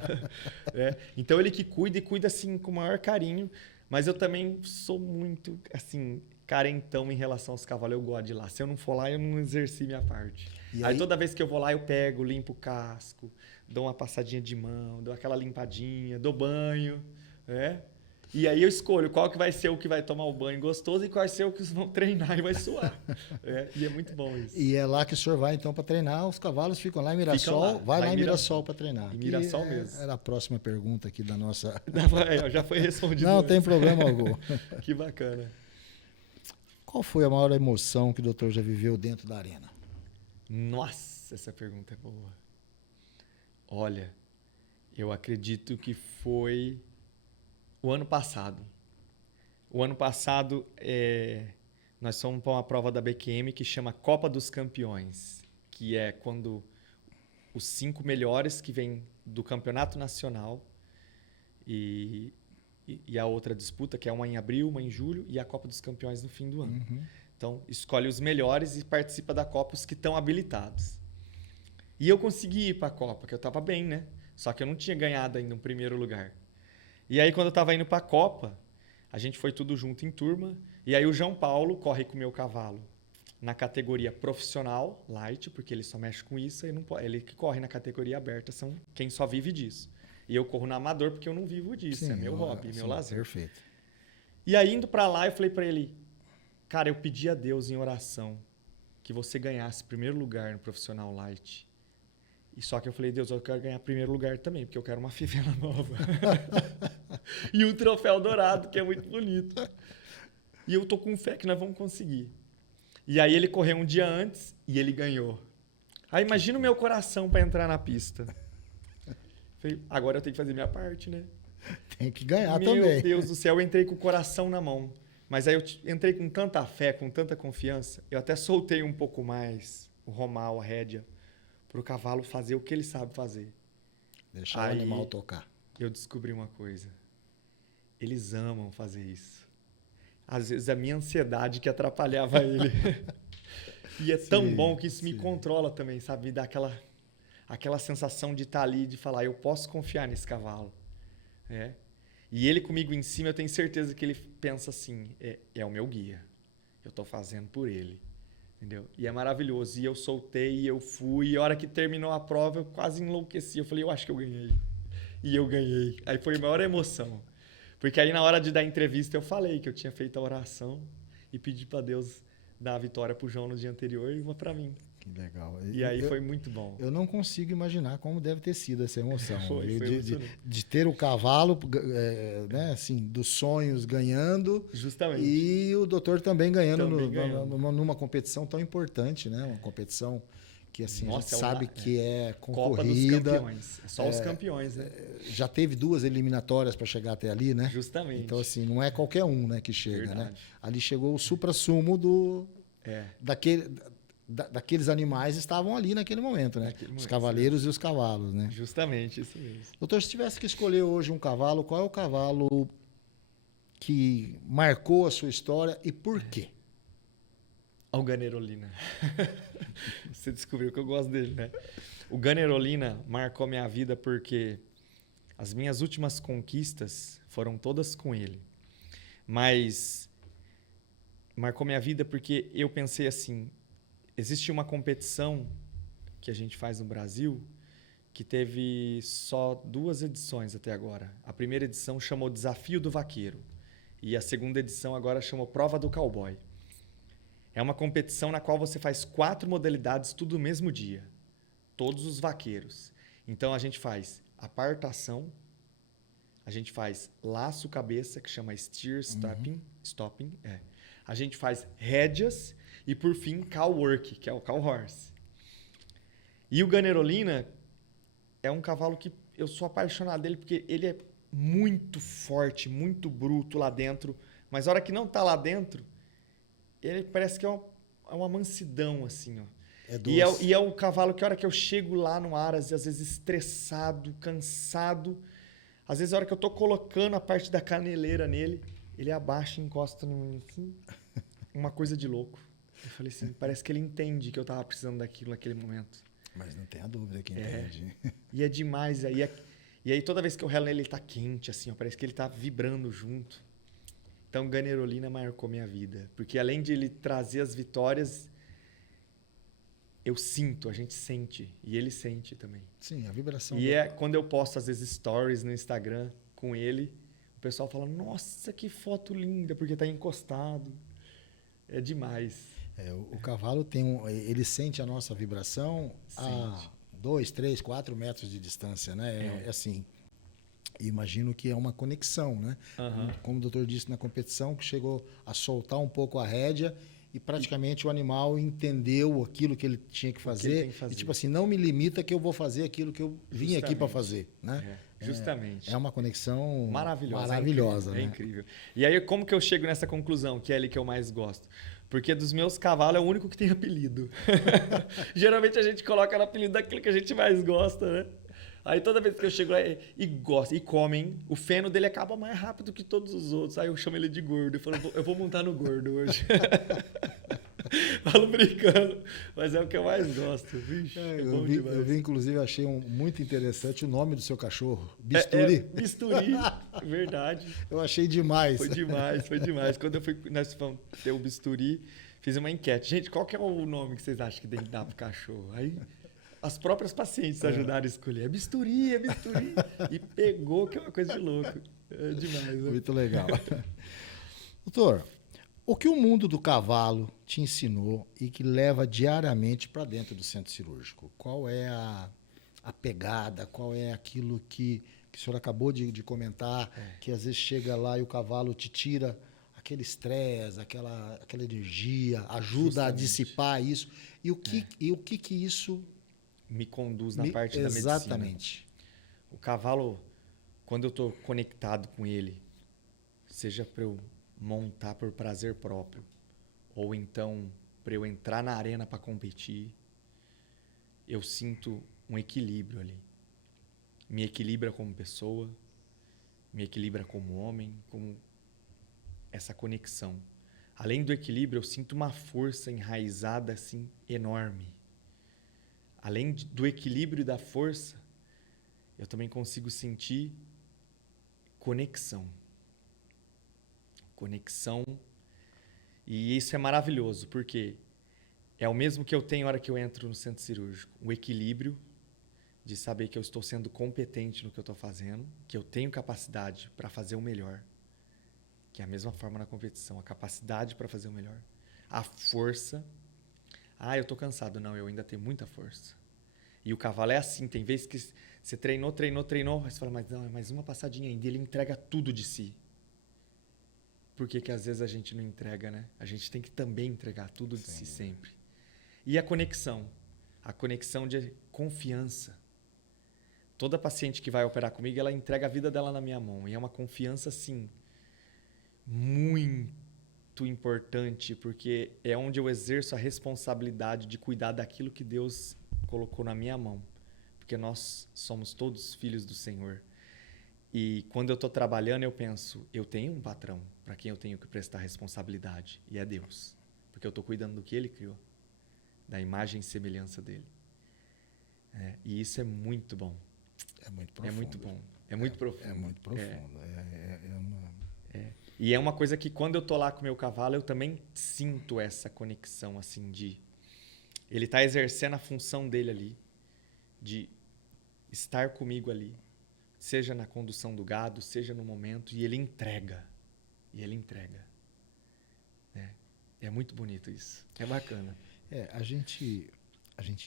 Então, ele que cuida, e cuida assim com o maior carinho. Mas eu também sou muito, assim, carentão em relação aos cavalos. Eu gosto de ir lá. Se eu não for lá, eu não exerci minha parte. Aí toda vez que eu vou lá, eu pego, limpo o casco, dou uma passadinha de mão, dou aquela limpadinha, dou banho, né? E aí eu escolho qual que vai ser o que vai tomar o banho gostoso e qual vai ser o que vão treinar e vai suar. E é muito bom isso. E é lá que o senhor vai, então, para treinar. Os cavalos ficam lá em Mirassol. Vai lá em Mirassol para treinar. Em Mirassol mesmo. Era a próxima pergunta aqui da nossa... Já foi respondido. Não tem problema algum. Que bacana. Qual foi a maior emoção que o doutor já viveu dentro da arena? Nossa, essa pergunta é boa. Olha, eu acredito que foi o ano passado. O ano passado, nós fomos para uma prova da BQM que chama Copa dos Campeões, que é quando os 5 melhores que vêm do campeonato nacional e a outra disputa, que é uma em abril, uma em julho, e a Copa dos Campeões no fim do ano. Uhum. Então, escolhe os melhores e participa da Copa os que estão habilitados. E eu consegui ir para a Copa, que eu estava bem, né? Só que eu não tinha ganhado ainda um primeiro lugar. E aí, quando eu estava indo para a Copa, a gente foi tudo junto em turma. E aí, o João Paulo corre com o meu cavalo na categoria profissional, light, porque ele só mexe com isso. Ele que corre na categoria aberta, são quem só vive disso. E eu corro na amador porque eu não vivo disso. É meu hobby, meu lazer. Perfeito. E aí, indo para lá, eu falei para ele, cara, eu pedi a Deus em oração que você ganhasse primeiro lugar no profissional light. E só que eu falei, Deus, eu quero ganhar primeiro lugar também, porque eu quero uma fivela nova. E um troféu dourado, que é muito bonito. E eu tô com fé que nós vamos conseguir. E aí ele correu um dia antes e ele ganhou. Aí imagina o meu coração para entrar na pista. Falei, agora eu tenho que fazer minha parte, né? Tem que ganhar Meu também. Meu Deus do céu, eu entrei com o coração na mão. Mas aí eu entrei com tanta fé, com tanta confiança, eu até soltei um pouco mais o romal, a rédea, para o cavalo fazer o que ele sabe fazer. Deixar o animal tocar. Eu descobri uma coisa. Eles amam fazer isso. Às vezes a minha ansiedade que atrapalhava ele. E é tão bom que isso me controla também, sabe? Me dá aquela sensação de estar ali, de falar, eu posso confiar nesse cavalo. E ele comigo em cima, eu tenho certeza que ele pensa assim, é o meu guia. Eu estou fazendo por ele. Entendeu? E é maravilhoso. E eu soltei, e eu fui. E a hora que terminou a prova, eu quase enlouqueci. Eu falei, eu acho que eu ganhei. E eu ganhei. Aí foi a maior emoção. Porque aí na hora de dar entrevista eu falei que eu tinha feito a oração e pedi para Deus dar a vitória pro João no dia anterior e uma para mim. Que legal. E aí foi muito bom. Eu não consigo imaginar como deve ter sido essa emoção. Foi de ter o cavalo, né, assim, dos sonhos ganhando. Justamente. E o doutor também ganhando, numa competição tão importante, né? Uma competição que assim, nossa, a gente sabe que é concorrida. Copa dos Campeões. É só os campeões, né? Já teve 2 eliminatórias para chegar até ali, né? Justamente. Então, assim, não é qualquer um, né, que chega, Verdade. né? Ali chegou o suprassumo daqueles animais estavam ali naquele momento, né? Os cavaleiros e os cavalos, né? Justamente, isso mesmo. Doutor, se tivesse que escolher hoje um cavalo, qual é o cavalo que marcou a sua história e por quê? O Ganerolina. Você descobriu que eu gosto dele, né? O Ganerolina marcou minha vida porque as minhas últimas conquistas foram todas com ele. Mas marcou minha vida porque eu pensei assim, existe uma competição que a gente faz no Brasil que teve só 2 edições até agora. A primeira edição chamou Desafio do Vaqueiro e a segunda edição agora chamou Prova do Cowboy. É uma competição na qual você faz 4 modalidades tudo no mesmo dia. Todos os vaqueiros. Então a gente faz apartação, a gente faz laço cabeça, que chama steer stopping. A gente faz rédeas e por fim cow work, que é o cow horse. E o Ganerolina é um cavalo que eu sou apaixonado dele porque ele é muito forte, muito bruto lá dentro, mas a hora que não tá lá dentro, ele parece que é uma mansidão, assim, ó. E é o cavalo que a hora que eu chego lá no Aras, às vezes estressado, cansado, às vezes a hora que eu tô colocando a parte da caneleira nele, ele abaixa e encosta no mim, assim, uma coisa de louco. Eu falei assim, parece que ele entende que eu tava precisando daquilo naquele momento. Mas não tenha dúvida que entende. E é demais. E aí toda vez que eu relo nele, ele tá quente, assim, ó, parece que ele tá vibrando junto. Então, Ganerolina marcou minha vida. Porque além de ele trazer as vitórias, eu sinto, a gente sente. E ele sente também. Sim, a vibração. E quando eu posto, às vezes, stories no Instagram com ele, o pessoal fala, nossa, que foto linda, porque tá encostado. É demais. O cavalo ele sente a nossa vibração a 2, 3, 4 metros de distância, né? É assim... Imagino que é uma conexão, né? Como o doutor disse na competição, que chegou a soltar um pouco a rédea e praticamente o animal entendeu aquilo que ele tinha que fazer. E tipo assim, não me limita que eu vou fazer aquilo que eu vim aqui para fazer, né? Justamente. É uma conexão maravilhosa. É incrível. E aí, como que eu chego nessa conclusão, que é ali que eu mais gosto? Porque dos meus cavalos é o único que tem apelido. Geralmente a gente coloca no apelido daquilo que a gente mais gosta, né? Aí toda vez que eu chego lá e gosta, e comem, o feno dele acaba mais rápido que todos os outros. Aí eu chamo ele de gordo. Eu falo, eu vou montar no gordo hoje. Falo brincando, mas é o que eu mais gosto. Vixe, eu vi, inclusive, achei muito interessante o nome do seu cachorro. Bisturi. Bisturi, verdade. Eu achei demais. Foi demais. Quando nós fomos ter o Bisturi, fiz uma enquete. Gente, qual que é o nome que vocês acham que tem que dar pro cachorro? Aí... as próprias pacientes ajudaram a escolher. É bisturi. E pegou, que é uma coisa de louco. É demais, né? Muito legal. Doutor, o que o mundo do cavalo te ensinou e que leva diariamente para dentro do centro cirúrgico? Qual é a pegada? Qual é aquilo que o senhor acabou de comentar, que às vezes chega lá e o cavalo te tira aquele estresse, aquela energia, ajuda justamente a dissipar isso. E o que isso... me conduz na parte da medicina. Exatamente. O cavalo, quando eu estou conectado com ele, seja para eu montar por prazer próprio, ou então para eu entrar na arena para competir, eu sinto um equilíbrio ali. Me equilibra como pessoa, me equilibra como homem, como essa conexão. Além do equilíbrio, eu sinto uma força enraizada assim enorme. Além do equilíbrio e da força, eu também consigo sentir conexão. Conexão. E isso é maravilhoso, porque é o mesmo que eu tenho na hora que eu entro no centro cirúrgico. O equilíbrio, de saber que eu estou sendo competente no que eu estou fazendo, que eu tenho capacidade para fazer o melhor, que é a mesma forma na competição, a capacidade para fazer o melhor, a força. Eu estou cansado. Não, eu ainda tenho muita força. E o cavalo é assim, tem vezes que você treinou, mas você fala, mas não, é mais uma passadinha ainda, e ele entrega tudo de si. Por que às vezes a gente não entrega, né? A gente tem que também entregar tudo de si sempre. E a conexão de confiança. Toda paciente que vai operar comigo, ela entrega a vida dela na minha mão. E é uma confiança, assim, muito importante, porque é onde eu exerço a responsabilidade de cuidar daquilo que Deus colocou na minha mão. Porque nós somos todos filhos do Senhor. E quando eu estou trabalhando, eu penso, eu tenho um patrão para quem eu tenho que prestar responsabilidade. E é Deus. Porque eu estou cuidando do que Ele criou. Da imagem e semelhança dele. E isso é muito bom. É muito profundo. É muito bom. É muito profundo. É muito profundo. E é uma coisa que quando eu tô lá com o meu cavalo, eu também sinto essa conexão, assim, de... Ele tá exercendo a função dele ali, de estar comigo ali, seja na condução do gado, seja no momento, e ele entrega. É muito bonito isso. É bacana. A gente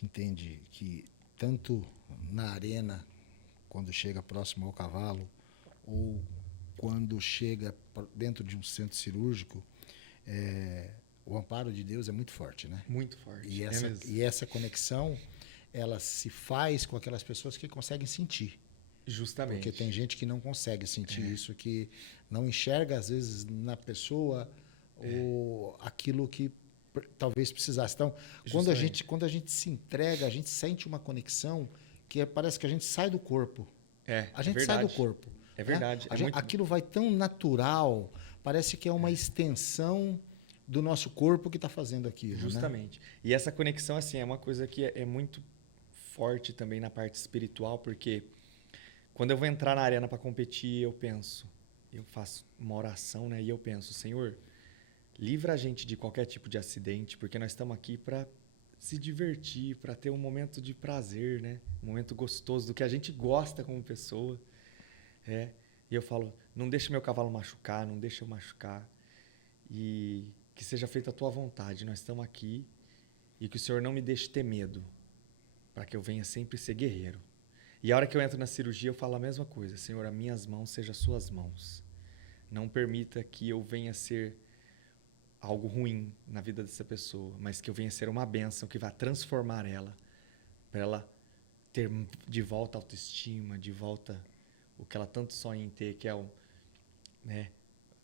entende que tanto na arena, quando chega próximo ao cavalo, ou quando chega dentro de um centro cirúrgico, o amparo de Deus é muito forte, né? Muito forte. E essa conexão, ela se faz com aquelas pessoas que conseguem sentir. Justamente. Porque tem gente que não consegue sentir isso, que não enxerga, às vezes, na pessoa ou aquilo que talvez precisasse. Então, quando a gente se entrega, a gente sente uma conexão que parece que a gente sai do corpo. A gente sai do corpo. É verdade. Aquilo vai tão natural, parece que é uma extensão do nosso corpo que está fazendo aquilo. Justamente. Né? E essa conexão, assim, é uma coisa que é muito forte também na parte espiritual, porque quando eu vou entrar na arena para competir, eu faço uma oração, né? E eu penso, Senhor, livra a gente de qualquer tipo de acidente, porque nós estamos aqui para se divertir, para ter um momento de prazer, né? Um momento gostoso, do que a gente gosta como pessoa. E eu falo, não deixa meu cavalo machucar, não deixa eu machucar. E que seja feita a tua vontade. Nós estamos aqui e que o Senhor não me deixe ter medo, para que eu venha sempre ser guerreiro. E a hora que eu entro na cirurgia, eu falo a mesma coisa. Senhor, as minhas mãos sejam as suas mãos. Não permita que eu venha ser algo ruim na vida dessa pessoa, mas que eu venha ser uma bênção que vai transformar ela, para ela ter de volta a autoestima, de volta o que ela tanto sonha em ter, que é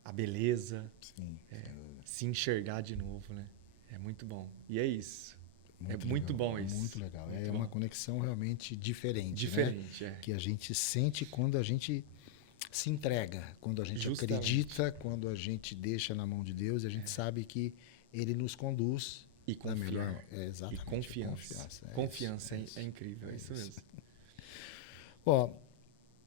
a beleza, se enxergar de novo, né? É muito bom. E é isso. Muito bom isso. Muito legal. Uma conexão realmente diferente. Né? Que a gente sente quando a gente se entrega, quando a gente acredita, quando a gente deixa na mão de Deus, e a gente sabe que Ele nos conduz e confia. Melhor. Exatamente. E confiança. Confiança é incrível, é isso mesmo.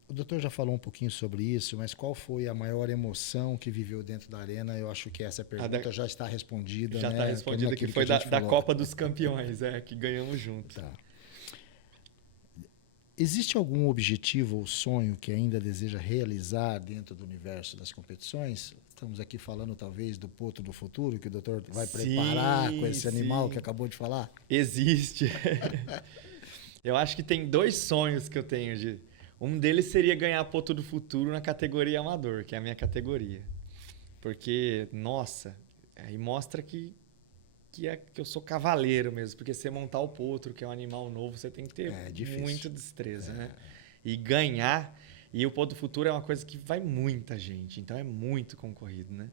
O doutor já falou um pouquinho sobre isso, mas qual foi a maior emoção que viveu dentro da arena? Eu acho que essa pergunta já está respondida. Já está respondida, que foi da Copa dos Campeões, que ganhamos junto. Tá. Existe algum objetivo ou sonho que ainda deseja realizar dentro do universo das competições? Estamos aqui falando, talvez, do Potro do Futuro, que o doutor vai preparar com esse animal que acabou de falar? Existe. Eu acho que tem 2 sonhos que eu tenho. Um deles seria ganhar Potro do Futuro na categoria amador, que é a minha categoria. Porque, nossa, aí mostra que eu sou cavaleiro mesmo. Porque você montar o potro, que é um animal novo, você tem que ter muita destreza, né? E ganhar. E o Potro do Futuro é uma coisa que vai muita gente. Então, é muito concorrido, né?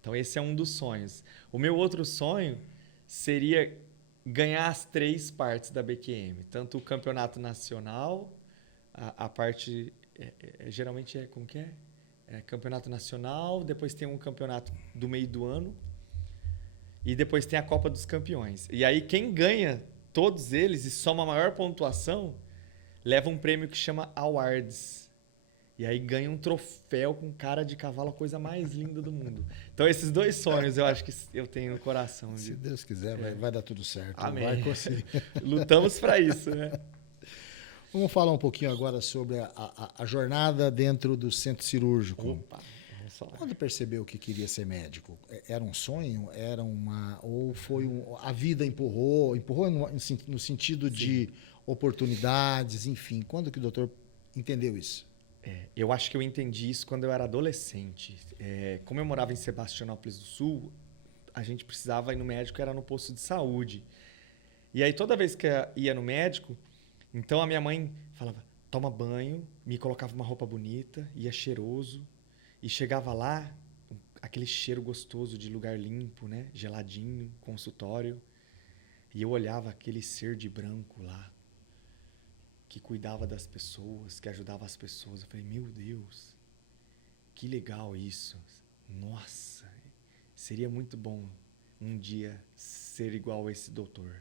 Então, esse é um dos sonhos. O meu outro sonho seria ganhar as 3 partes da BQM. Tanto o campeonato nacional... A parte, geralmente como que é? Campeonato nacional, depois tem um campeonato do meio do ano e depois tem a Copa dos Campeões. E aí quem ganha todos eles e soma a maior pontuação, leva um prêmio que chama Awards. E aí ganha um troféu com cara de cavalo, a coisa mais linda do mundo. Então esses 2 sonhos eu acho que eu tenho no coração. Se Deus quiser, vai dar tudo certo. Amém. Vai conseguir. Lutamos para isso, né? Vamos falar um pouquinho agora sobre a jornada dentro do centro cirúrgico. Opa, vamos falar. Quando percebeu que queria ser médico? Era um sonho? Era uma... Ou foi a vida empurrou no sentido de oportunidades, enfim. Quando que o doutor entendeu isso? Eu acho que eu entendi isso quando eu era adolescente. Como eu morava em Sebastianópolis do Sul, a gente precisava ir no médico, era no posto de saúde. E aí, toda vez que eu ia no médico, então a minha mãe falava, toma banho, me colocava uma roupa bonita, ia cheiroso, e chegava lá, aquele cheiro gostoso de lugar limpo, né? Geladinho, consultório. E eu olhava aquele ser de branco lá, que cuidava das pessoas, que ajudava as pessoas. Eu falei, meu Deus, que legal isso. Nossa, seria muito bom um dia ser igual a esse doutor.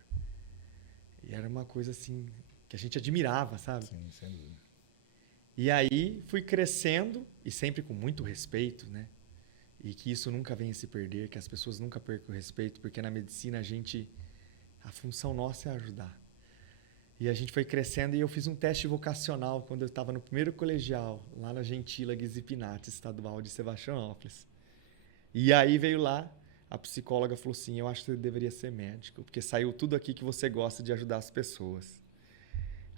E era uma coisa assim que a gente admirava, sabe? Sim, sem dúvida. E aí fui crescendo e sempre com muito respeito, né? E que isso nunca venha se perder, que as pessoas nunca percam o respeito, porque na medicina a função nossa é ajudar. E a gente foi crescendo e eu fiz um teste vocacional quando eu estava no primeiro colegial, lá na Gentila Guizipinati, estadual de Sebastianópolis. E aí veio lá, a psicóloga falou assim, eu acho que você deveria ser médico, porque saiu tudo aqui que você gosta de ajudar as pessoas.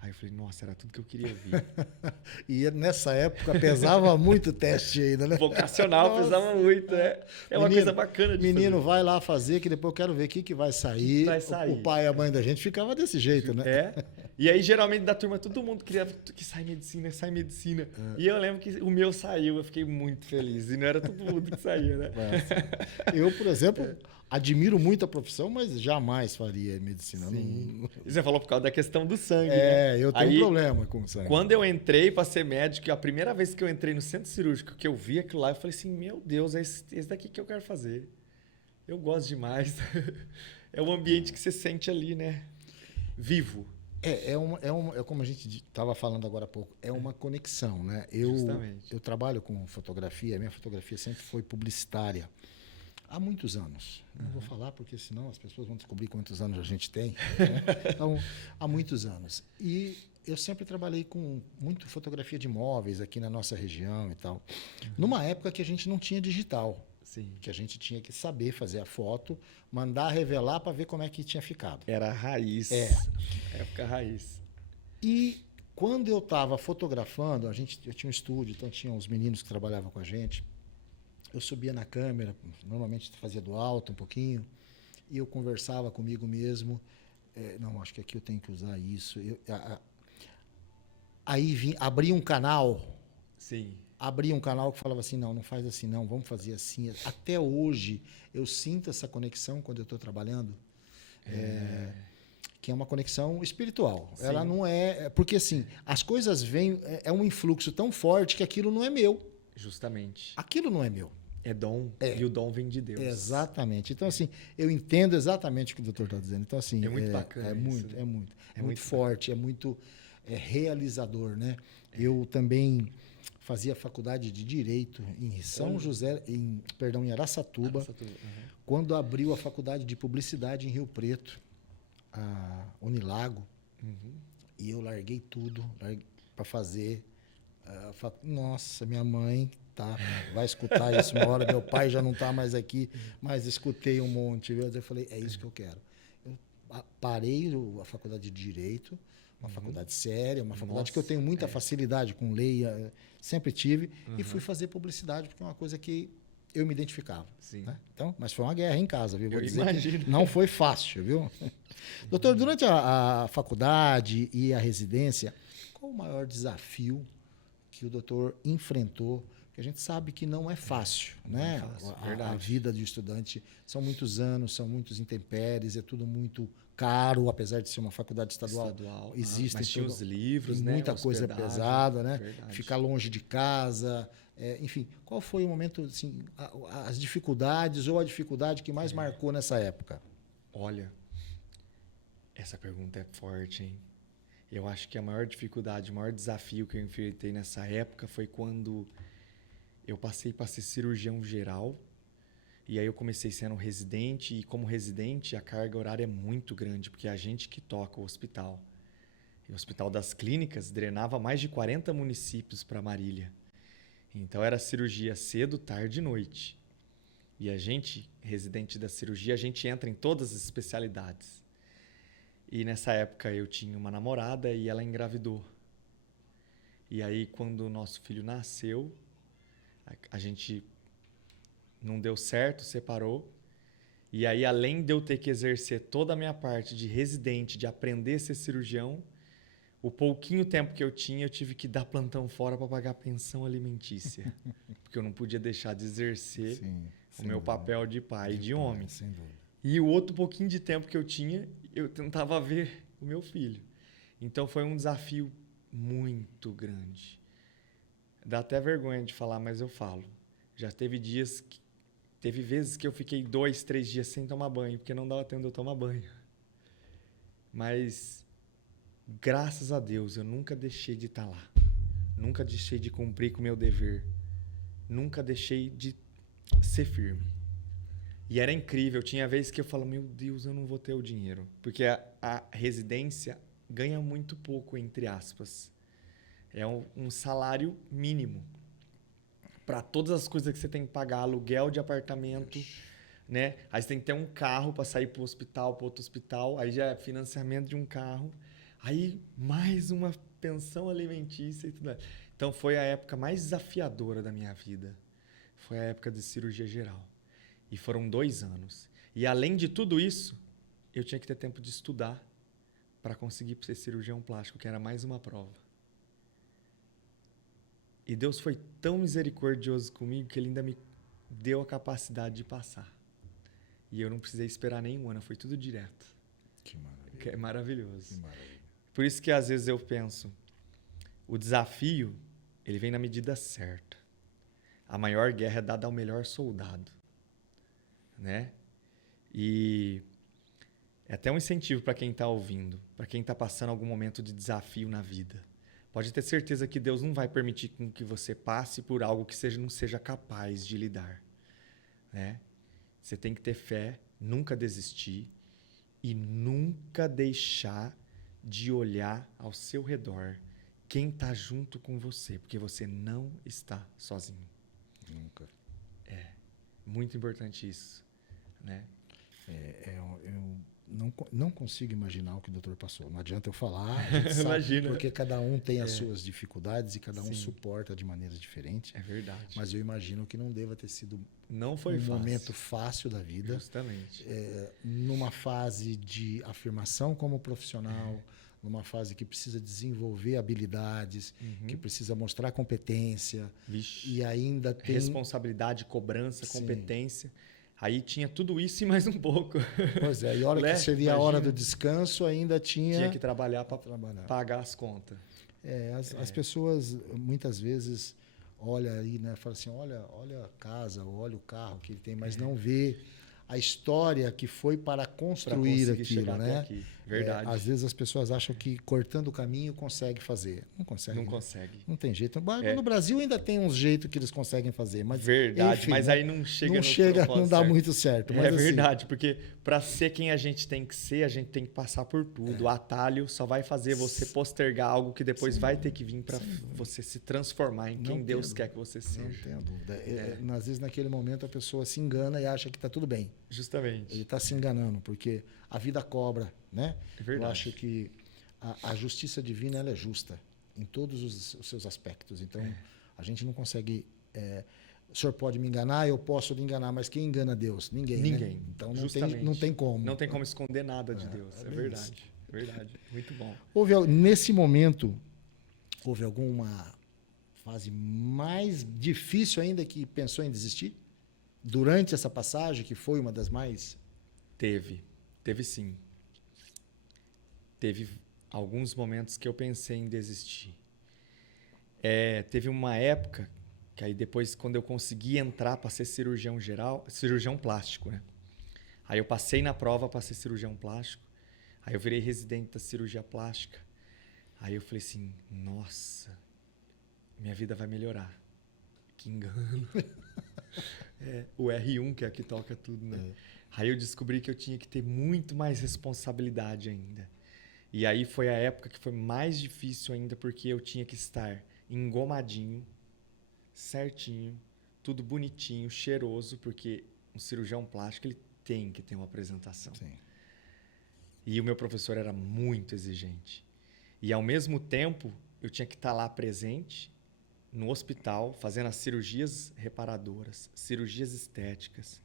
Aí eu falei, nossa, era tudo que eu queria ouvir. E nessa época pesava muito o teste ainda, né? Vocacional pesava muito, né? É uma coisa bacana de menino, fazer. vai lá fazer, que depois eu quero ver o que vai sair. Vai sair. O pai e a mãe da gente ficava desse jeito, né? E aí, geralmente, da turma, todo mundo queria que sai medicina, sai medicina. E eu lembro que o meu saiu, eu fiquei muito feliz. E não era todo mundo que saía, né? Eu, por exemplo, admiro muito a profissão, mas jamais faria medicina. Sim. E você falou por causa da questão do sangue, né? Eu tenho um problema com o sangue. Quando eu entrei para ser médico, a primeira vez que eu entrei no centro cirúrgico, que eu vi aquilo lá, eu falei assim, meu Deus, é esse daqui que eu quero fazer. Eu gosto demais. É o ambiente que você sente ali, né? Vivo. É como a gente estava falando agora há pouco, é uma conexão, né? Eu trabalho com fotografia, minha fotografia sempre foi publicitária. Há muitos anos. Não vou falar porque senão as pessoas vão descobrir quantos anos a gente tem. Né? Então, há muitos anos. E eu sempre trabalhei com muito fotografia de imóveis aqui na nossa região e tal. Numa época que a gente não tinha digital. Sim. Que a gente tinha que saber fazer a foto, mandar revelar para ver como é que tinha ficado. Era a raiz. Época raiz. E quando eu estava fotografando, eu tinha um estúdio, então tinha uns meninos que trabalhavam com a gente. Eu subia na câmera, normalmente fazia do alto um pouquinho, e eu conversava comigo mesmo. Não, acho que aqui eu tenho que usar isso. Aí abria um canal. Sim. Abria um canal que falava assim, não faz assim, não, vamos fazer assim. Até hoje, eu sinto essa conexão quando eu estou trabalhando, que é uma conexão espiritual. Sim. Ela não é... Porque, assim, as coisas vêm... É um influxo tão forte que aquilo não é meu. Justamente. Aquilo não é meu. É dom, e o dom vem de Deus. Exatamente. Então, assim, eu entendo exatamente o que o doutor está dizendo. Então, assim... É muito bacana muito, isso, né? É muito forte, é muito realizador, né? Eu também fazia faculdade de Direito em São José, em Araçatuba, quando abriu a faculdade de Publicidade em Rio Preto, a Unilago, e eu larguei tudo para fazer... Nossa, minha mãe vai escutar isso uma hora, meu pai já não está mais aqui, mas escutei um monte. Eu falei, é isso que eu quero. Eu parei a faculdade de Direito, uma faculdade séria, uma faculdade que eu tenho muita facilidade com lei, sempre tive, e fui fazer publicidade, porque é uma coisa que eu me identificava. Sim. Né? Então, mas foi uma guerra em casa, viu? Vou dizer imagino. Que não foi fácil, viu? Doutor, durante a faculdade e a residência, qual o maior desafio que o doutor enfrentou? Porque a gente sabe que não é fácil, né? A vida de estudante são muitos anos, são muitos intempéries, é tudo muito caro, apesar de ser uma faculdade estadual. Existem mas tinha os livros, né? Muita coisa pesada, né? Ficar longe de casa, enfim. Qual foi o momento, assim, as dificuldades ou a dificuldade que mais marcou nessa época? Olha, essa pergunta é forte, hein? Eu acho que a maior dificuldade, o maior desafio que eu enfrentei nessa época foi quando eu passei para ser cirurgião geral. E aí eu comecei sendo residente, e como residente a carga horária é muito grande, porque é a gente que toca o hospital. E o Hospital das Clínicas drenava mais de 40 municípios para Marília. Então era cirurgia cedo, tarde e noite. E a gente, residente da cirurgia, a gente entra em todas as especialidades. E nessa época eu tinha uma namorada e ela engravidou. E aí quando o nosso filho nasceu, a gente não deu certo, separou. E aí, além de eu ter que exercer toda a minha parte de residente, de aprender a ser cirurgião, o pouquinho tempo que eu tinha, eu tive que dar plantão fora para pagar pensão alimentícia. Porque eu não podia deixar de exercer o meu papel de pai e de homem. Sem dúvida. E o outro pouquinho de tempo que eu tinha, eu tentava ver o meu filho. Então, foi um desafio muito grande. Dá até vergonha de falar, mas eu falo. Já teve vezes que eu fiquei 2, 3 dias sem tomar banho, porque não dava tempo de eu tomar banho. Mas, graças a Deus, eu nunca deixei de estar lá. Nunca deixei de cumprir com o meu dever. Nunca deixei de ser firme. E era incrível. Tinha vezes que eu falava, meu Deus, eu não vou ter o dinheiro. Porque a residência ganha muito pouco, entre aspas. É um salário mínimo. Para todas as coisas que você tem que pagar, aluguel de apartamento, né? Aí você tem que ter um carro para sair para o hospital, para outro hospital, aí já é financiamento de um carro, aí mais uma pensão alimentícia e tudo mais. Então foi a época mais desafiadora da minha vida. Foi a época de cirurgia geral. E foram 2 anos. E além de tudo isso, eu tinha que ter tempo de estudar para conseguir ser cirurgião plástico, que era mais uma prova. E Deus foi tão misericordioso comigo que Ele ainda me deu a capacidade de passar. E eu não precisei esperar nenhum ano, foi tudo direto. Que maravilha. Que é maravilhoso. Que maravilha. Por isso que às vezes eu penso, o desafio, ele vem na medida certa. A maior guerra é dada ao melhor soldado. Né? E é até um incentivo para quem está ouvindo, para quem está passando algum momento de desafio na vida. Pode ter certeza que Deus não vai permitir que você passe por algo que não seja capaz de lidar. Né? Você tem que ter fé, nunca desistir e nunca deixar de olhar ao seu redor quem está junto com você, porque você não está sozinho. Nunca. É muito importante isso. Né? Eu não consigo imaginar o que o doutor passou. Não adianta eu falar, a gente sabe, Imagina. porque cada um tem as suas dificuldades e cada um Sim. suporta de maneira diferente. É verdade. Mas eu imagino que não deva ter sido não foi fácil. Momento fácil da vida. Justamente. Numa fase de afirmação como profissional, numa fase que precisa desenvolver habilidades, que precisa mostrar competência. Vixe. E ainda tem... responsabilidade, cobrança, Sim. competência. Aí tinha tudo isso e mais um pouco. Pois é, e a hora que seria a hora do descanso, ainda tinha que trabalhar para pagar as contas. As pessoas, muitas vezes, olham aí, né, falam assim, olha a casa, olha o carro que ele tem, mas não vê a história que foi para construir aquilo, né? Aqui. Verdade. Às vezes as pessoas acham que cortando o caminho consegue fazer. Não consegue. Não né? consegue. Não tem jeito. No Brasil ainda tem uns jeitos que eles conseguem fazer, mas verdade, enfim, mas aí não chega não dá muito certo. Mas, verdade, porque para ser quem a gente tem que ser, a gente tem que passar por tudo. O atalho só vai fazer você postergar algo que depois vai ter que vir para você se transformar em quem Deus quer que você seja. Não tenho dúvida. Às vezes naquele momento a pessoa se engana e acha que está tudo bem. Justamente. Ele está se enganando, porque a vida cobra, né? É verdade. Eu acho que a justiça divina ela é justa em todos os seus aspectos. Então, a gente não consegue... o senhor pode me enganar, eu posso lhe enganar, mas quem engana Deus? Ninguém. Né? Então, não tem como. Não tem como esconder nada de Deus. É verdade. Isso. É verdade. Muito bom. Nesse momento, houve alguma fase mais difícil ainda que pensou em desistir? Durante essa passagem, que foi uma das mais... Teve sim. Teve alguns momentos que eu pensei em desistir. Teve uma época que aí depois, quando eu consegui entrar para ser cirurgião plástico, né? Aí eu passei na prova para ser cirurgião plástico. Aí eu virei residente da cirurgia plástica. Aí eu falei assim, nossa, minha vida vai melhorar. Que engano. O R1, que é que toca tudo, né? Aí eu descobri que eu tinha que ter muito mais responsabilidade ainda. E aí foi a época que foi mais difícil ainda, porque eu tinha que estar engomadinho, certinho, tudo bonitinho, cheiroso, porque um cirurgião plástico ele tem que ter uma apresentação. Sim. E o meu professor era muito exigente. E ao mesmo tempo, eu tinha que estar lá presente no hospital, fazendo as cirurgias reparadoras, cirurgias estéticas.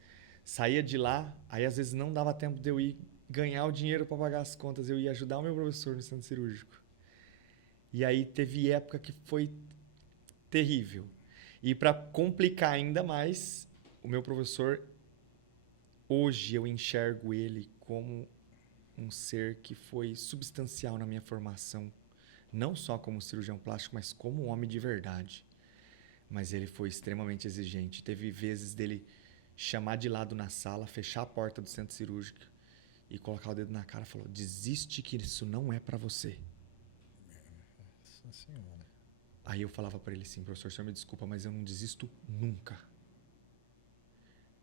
Saía de lá, aí às vezes não dava tempo de eu ir ganhar o dinheiro para pagar as contas, eu ia ajudar o meu professor no centro cirúrgico. E aí teve época que foi terrível. E para complicar ainda mais, o meu professor, hoje eu enxergo ele como um ser que foi substancial na minha formação, não só como cirurgião plástico, mas como um homem de verdade. Mas ele foi extremamente exigente. Teve vezes dele chamar de lado na sala, fechar a porta do centro cirúrgico e colocar o dedo na cara e falou: desiste que isso não é para você. Nossa Senhora. Aí eu falava para ele assim: professor, o senhor me desculpa, mas eu não desisto nunca.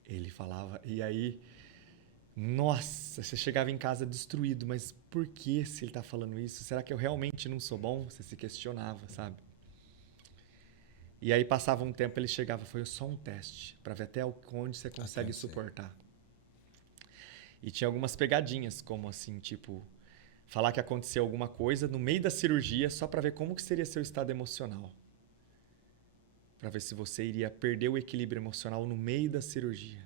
Ele falava, e aí, nossa, você chegava em casa destruído, mas por que se ele tá falando isso? Será que eu realmente não sou bom? Você se questionava, sabe? E aí passava um tempo, ele chegava, foi só um teste, para ver até onde você consegue suportar. E tinha algumas pegadinhas, como assim, tipo, falar que aconteceu alguma coisa no meio da cirurgia só para ver como que seria seu estado emocional. Para ver se você iria perder o equilíbrio emocional no meio da cirurgia.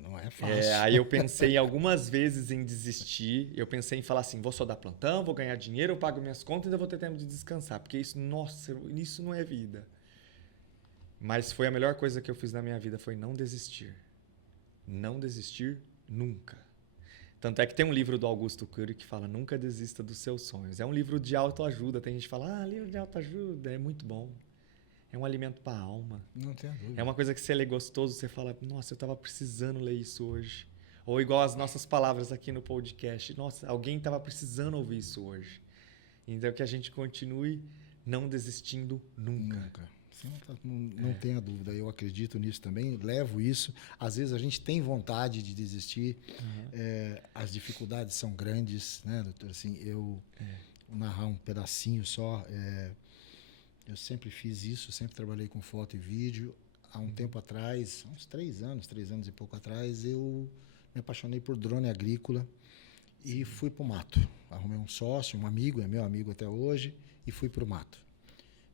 Não é fácil. Aí eu pensei algumas vezes em desistir. Eu pensei em falar assim, vou só dar plantão, vou ganhar dinheiro, eu pago minhas contas e ainda vou ter tempo de descansar. Porque isso, nossa, isso não é vida. Mas foi a melhor coisa que eu fiz na minha vida, foi não desistir. Não desistir nunca. Tanto é que tem um livro do Augusto Cury que fala, nunca desista dos seus sonhos. É um livro de autoajuda. Tem gente que fala, livro de autoajuda, é muito bom. É um alimento para a alma. Não tenho dúvida. É uma coisa que você lê gostoso, você fala, nossa, eu estava precisando ler isso hoje. Ou igual as nossas palavras aqui no podcast. Nossa, alguém estava precisando ouvir isso hoje. Então, que a gente continue não desistindo nunca. Não tenha dúvida. Eu acredito nisso também, levo isso. Às vezes a gente tem vontade de desistir. As dificuldades são grandes, né, doutor? Assim, eu vou narrar um pedacinho só. Eu sempre fiz isso, sempre trabalhei com foto e vídeo. Há um tempo atrás, uns 3 anos e pouco atrás, eu me apaixonei por drone agrícola e fui para o mato. Arrumei um sócio, um amigo, é meu amigo até hoje, e fui para o mato.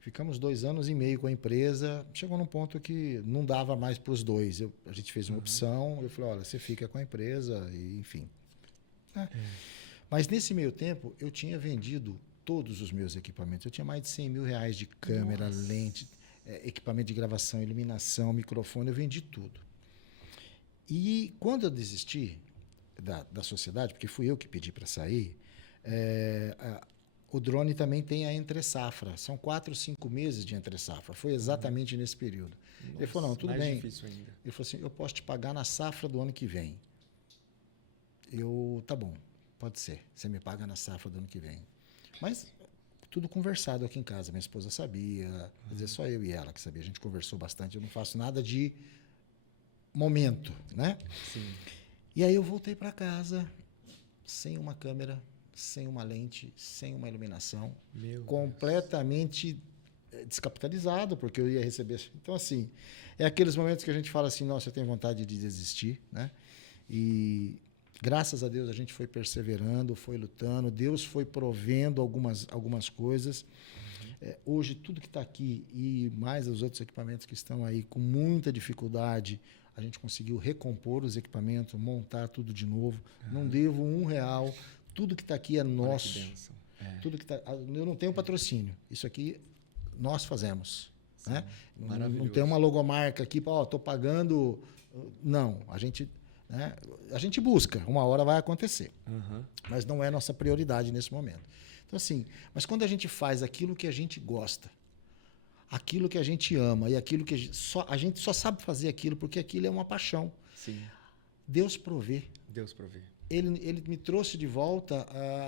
Ficamos 2 anos e meio com a empresa, chegou num ponto que não dava mais para os dois. A gente fez uma opção, eu falei, olha, você fica com a empresa, e enfim. Mas nesse meio tempo, eu tinha vendido todos os meus equipamentos. Eu tinha mais de R$100 mil de câmera, lente, equipamento de gravação, iluminação, microfone, eu vendi tudo. E quando eu desisti da sociedade, porque fui eu que pedi para sair, o drone também tem a entre-safra. São 4, 5 meses de entre-safra. Foi exatamente nesse período. Nossa, ele falou, não, tudo bem. Difícil ainda. Ele falou assim, eu posso te pagar na safra do ano que vem. Tá bom, pode ser. Você me paga na safra do ano que vem. Mas tudo conversado aqui em casa. Minha esposa sabia, quer dizer, só eu e ela que sabia. A gente conversou bastante. Eu não faço nada de momento, né? Sim. E aí eu voltei para casa sem uma câmera, sem uma lente, sem uma iluminação, completamente descapitalizado, porque eu ia receber. Então, assim, é aqueles momentos que a gente fala assim, nossa, eu tenho vontade de desistir, né? E graças a Deus a gente foi perseverando, foi lutando, Deus foi provendo algumas coisas. Hoje, tudo que está aqui e mais os outros equipamentos que estão aí com muita dificuldade, a gente conseguiu recompor os equipamentos, montar tudo de novo. Não devo R$1. Tudo que está aqui é nosso. Tudo que eu não tenho patrocínio. Isso aqui nós fazemos. Né? Não tem uma logomarca aqui para, estou pagando. Não, a gente busca, uma hora vai acontecer. Mas não é nossa prioridade nesse momento. Então, assim, mas quando a gente faz aquilo que a gente gosta, aquilo que a gente ama e aquilo que a gente só sabe fazer aquilo porque aquilo é uma paixão. Sim. Deus provê. Deus provê. Ele me trouxe de volta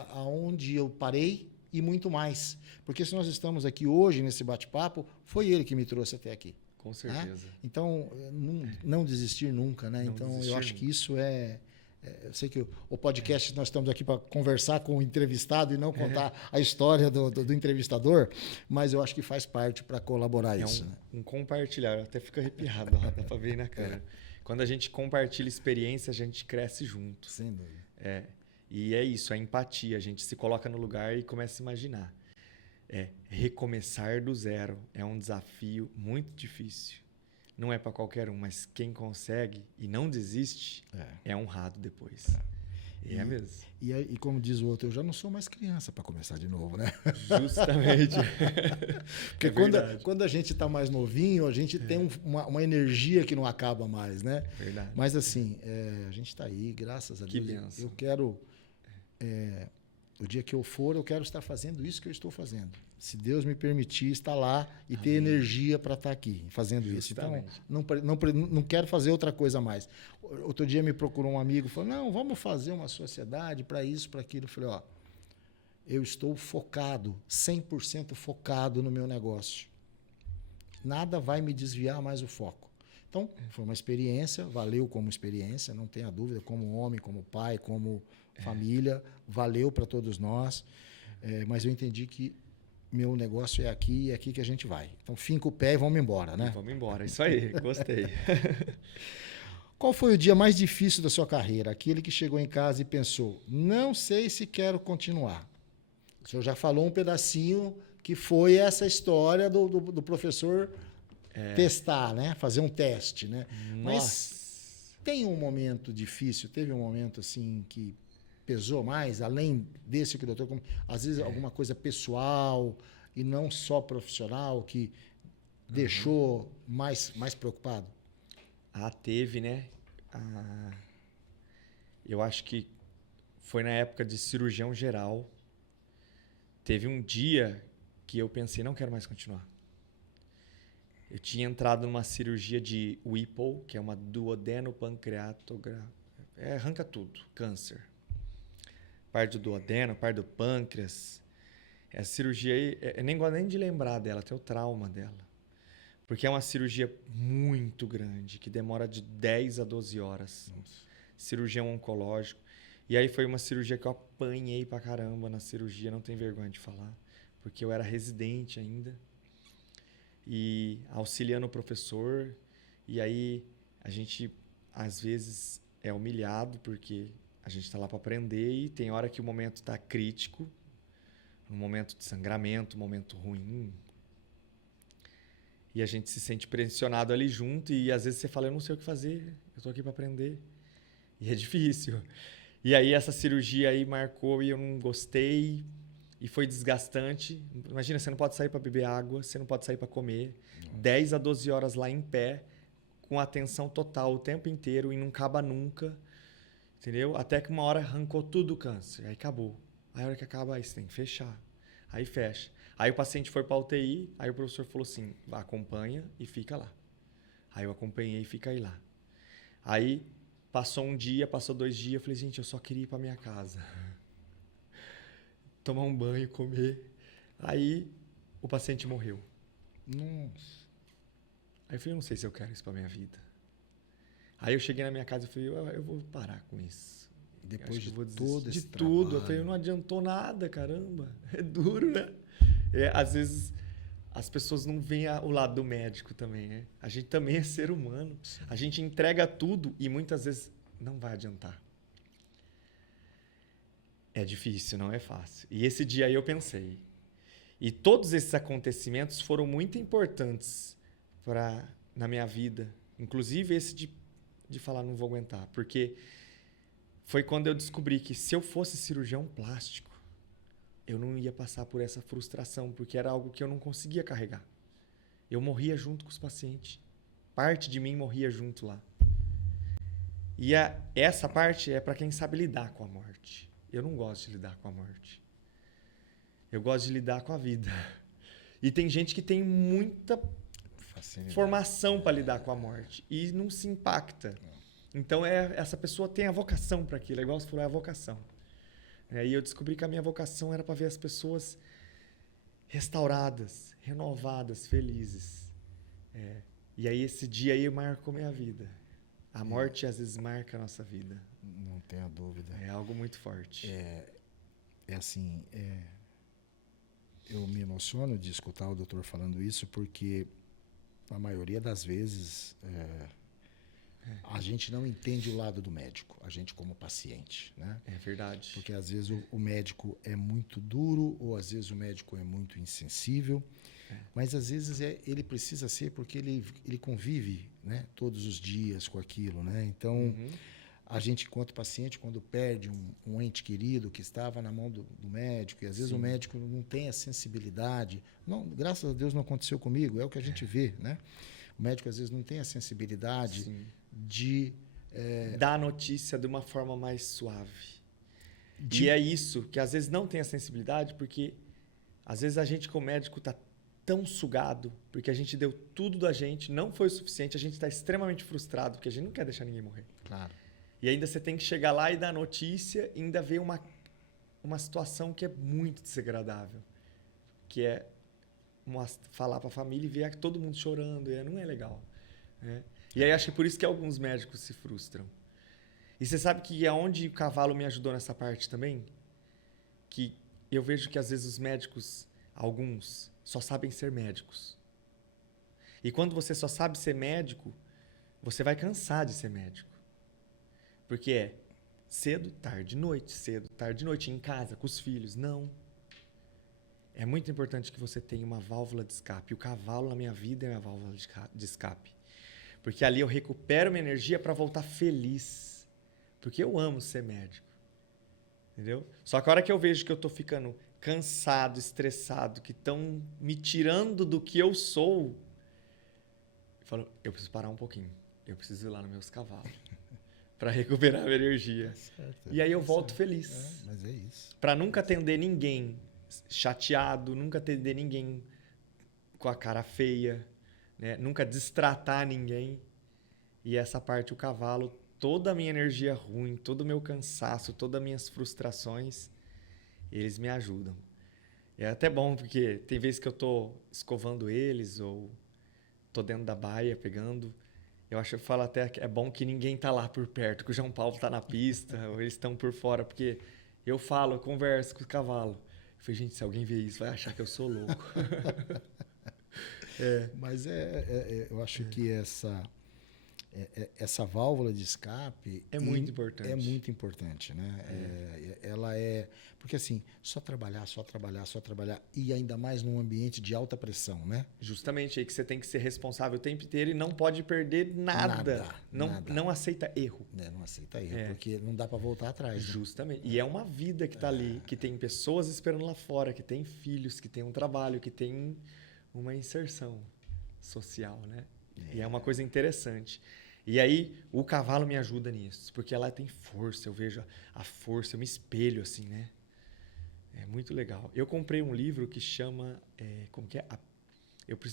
aonde eu parei e muito mais. Porque se nós estamos aqui hoje nesse bate-papo, foi ele que me trouxe até aqui. Com certeza. Então, não desistir nunca, né? Então, eu acho que isso é Eu sei que o podcast nós estamos aqui para conversar com o entrevistado e não contar a história do entrevistador, mas eu acho que faz parte para colaborar isso. Um compartilhar, até fica arrepiado, ó, dá para ver aí na câmera. Quando a gente compartilha experiência, a gente cresce junto. Sem dúvida. E é isso, a empatia. A gente se coloca no lugar e começa a imaginar. Recomeçar do zero é um desafio muito difícil. Não é para qualquer um, mas quem consegue e não desiste é honrado depois. Mesmo. E como diz o outro, eu já não sou mais criança para começar de novo, né? Justamente. Porque quando a gente está mais novinho, a gente tem uma energia que não acaba mais, né? Verdade. Mas assim, a gente está aí, graças a Deus. Que benção. Eu quero... o dia que eu for, eu quero estar fazendo isso que eu estou fazendo. Se Deus me permitir estar lá e ter energia para estar aqui fazendo Justamente. isso. Então, não quero fazer outra coisa mais. Outro dia me procurou um amigo e falou, não, vamos fazer uma sociedade para isso, para aquilo. Eu falei, eu estou focado, 100% focado no meu negócio. Nada vai me desviar mais o foco. Então, foi uma experiência, valeu como experiência, não tenha dúvida, como homem, como pai, como família, valeu para todos nós. Mas eu entendi que meu negócio é aqui que a gente vai. Então, finca o pé e vamos embora, né? Vamos embora, isso aí, gostei. Qual foi o dia mais difícil da sua carreira? Aquele que chegou em casa e pensou, não sei se quero continuar. O senhor já falou um pedacinho que foi essa história do professor testar, né? Fazer um teste, né? Mas tem um momento difícil, teve um momento assim que pesou mais, além desse que o doutor... Às vezes alguma coisa pessoal e não só profissional que deixou mais preocupado? Teve, né? Eu acho que foi na época de cirurgião geral. Teve um dia que eu pensei, não quero mais continuar. Eu tinha entrado numa cirurgia de Whipple, que é uma duodenopancreatografia. Arranca tudo, câncer. Parte do duodeno, parte do pâncreas. Essa cirurgia aí, eu nem gosto nem de lembrar dela, até o trauma dela. Porque é uma cirurgia muito grande, que demora de 10 a 12 horas. Nossa. Cirurgião oncológico. E aí foi uma cirurgia que eu apanhei pra caramba na cirurgia, não tenho vergonha de falar. Porque eu era residente ainda. E auxiliando o professor. E aí a gente, às vezes, é humilhado, porque a gente está lá para aprender e tem hora que o momento está crítico, um momento de sangramento, um momento ruim. E a gente se sente pressionado ali junto e às vezes você fala, eu não sei o que fazer, eu estou aqui para aprender. E é difícil. E aí essa cirurgia aí marcou e eu não gostei e foi desgastante. Imagina, você não pode sair para beber água, você não pode sair para comer. 10 a 12 horas lá em pé, com atenção total o tempo inteiro e não acaba nunca. Entendeu? Até que uma hora arrancou tudo o câncer. Aí acabou. Aí a hora que acaba, aí você tem que fechar. Aí fecha. Aí o paciente foi para a UTI, aí o professor falou assim, acompanha e fica lá. Aí eu acompanhei e fica aí lá. Aí passou um dia, passou 2 dias, eu falei, gente, eu só queria ir para minha casa. Tomar um banho, comer. Aí o paciente morreu. Nossa. Aí eu falei, eu não sei se eu quero isso para minha vida. Aí eu cheguei na minha casa e falei, eu vou parar com isso. Depois de todo esse tudo. trabalho. Eu falei, não adiantou nada, caramba. É duro, né? Às vezes as pessoas não veem o lado do médico também, né? A gente também é ser humano. Sim. A gente entrega tudo e muitas vezes não vai adiantar. É difícil, não é fácil. E esse dia aí eu pensei. E todos esses acontecimentos foram muito importantes na minha vida. Inclusive esse de falar, não vou aguentar. Porque foi quando eu descobri que se eu fosse cirurgião plástico, eu não ia passar por essa frustração, porque era algo que eu não conseguia carregar. Eu morria junto com os pacientes. Parte de mim morria junto lá. E essa parte é para quem sabe lidar com a morte. Eu não gosto de lidar com a morte. Eu gosto de lidar com a vida. E tem gente que tem muita formação para lidar com a morte e não se impacta. Então, essa pessoa tem a vocação para aquilo. É igual você falou, é a vocação. E eu descobri que a minha vocação era para ver as pessoas restauradas, renovadas, felizes. E aí esse dia aí marcou minha vida. A morte às vezes marca a nossa vida. Não tenha dúvida. É algo muito forte. É assim, eu me emociono de escutar o doutor falando isso, porque a maioria das vezes a gente não entende o lado do médico, a gente como paciente, né? É verdade. Porque às vezes o médico é muito duro, ou às vezes o médico é muito insensível, mas às vezes ele precisa ser porque ele convive, né, todos os dias com aquilo, né? Então, a gente, enquanto paciente, quando perde um ente querido que estava na mão do médico, e às vezes o médico não tem a sensibilidade, não, graças a Deus não aconteceu comigo, é o que a gente vê, né? O médico às vezes não tem a sensibilidade de dar a notícia de uma forma mais suave. E é isso, que às vezes não tem a sensibilidade, porque às vezes a gente como médico está tão sugado, porque a gente deu tudo da gente, não foi o suficiente, a gente está extremamente frustrado, porque a gente não quer deixar ninguém morrer. Claro. E ainda você tem que chegar lá e dar notícia e ainda ver uma situação que é muito desagradável, que é falar para a família e ver todo mundo chorando, e não é legal, né? E aí acho que por isso que alguns médicos se frustram. E você sabe que aonde o cavalo me ajudou nessa parte também? Que eu vejo que às vezes os médicos, alguns, só sabem ser médicos. E quando você só sabe ser médico, você vai cansar de ser médico. Porque é cedo, tarde, noite, em casa, com os filhos. Não. É muito importante que você tenha uma válvula de escape. O cavalo na minha vida é minha válvula de escape. Porque ali eu recupero minha energia para voltar feliz. Porque eu amo ser médico. Entendeu? Só que a hora que eu vejo que eu tô ficando cansado, estressado, que estão me tirando do que eu sou, eu falo, eu preciso parar um pouquinho. Eu preciso ir lá nos meus cavalos. Para recuperar a minha energia. E aí eu volto feliz. Mas é isso. Para nunca atender ninguém chateado, nunca atender ninguém com a cara feia, né? Nunca destratar ninguém. E essa parte, o cavalo, toda a minha energia ruim, todo o meu cansaço, todas as minhas frustrações, eles me ajudam. É até bom, porque tem vezes que eu tô escovando eles ou tô dentro da baia pegando. Eu falo até que é bom que ninguém tá lá por perto, que o João Paulo tá na pista, ou eles estão por fora, porque eu converso com o cavalo. Eu falei, gente, se alguém ver isso, vai achar que eu sou louco. Mas eu acho que essa válvula de escape é muito importante. É muito importante, né? Ela porque assim, só trabalhar, e ainda mais num ambiente de alta pressão, né? Justamente aí que você tem que ser responsável o tempo inteiro e não pode perder nada. Não aceita erro. Não aceita erro, porque não dá para voltar atrás. Né? Justamente. E é uma vida que está ali, que tem pessoas esperando lá fora, que tem filhos, que tem um trabalho, que tem uma inserção social, né? E é uma coisa interessante. E aí, o cavalo me ajuda nisso, porque ela tem força, eu vejo a força, eu me espelho assim, né? É muito legal. Eu comprei um livro que chama, como que é?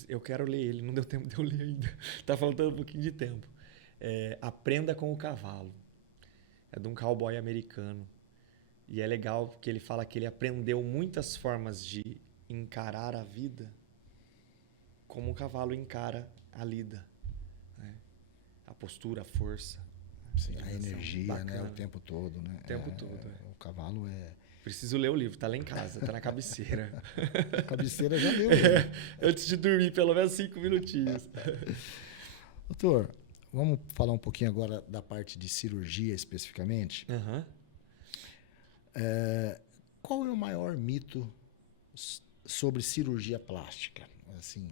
Eu quero ler ele, não deu tempo de eu ler ainda, tá faltando um pouquinho de tempo. Aprenda com o Cavalo. É de um cowboy americano. E é legal porque ele fala que ele aprendeu muitas formas de encarar a vida como o cavalo encara a lida. A postura, a força. Sim, a energia, bacana, né? O tempo todo, né? O tempo todo. O cavalo Preciso ler o livro, tá lá em casa, tá na cabeceira. A cabeceira já leu. Antes de dormir, pelo menos 5 minutinhos. Doutor, vamos falar um pouquinho agora da parte de cirurgia especificamente. Uhum. Qual é o maior mito sobre cirurgia plástica? Assim,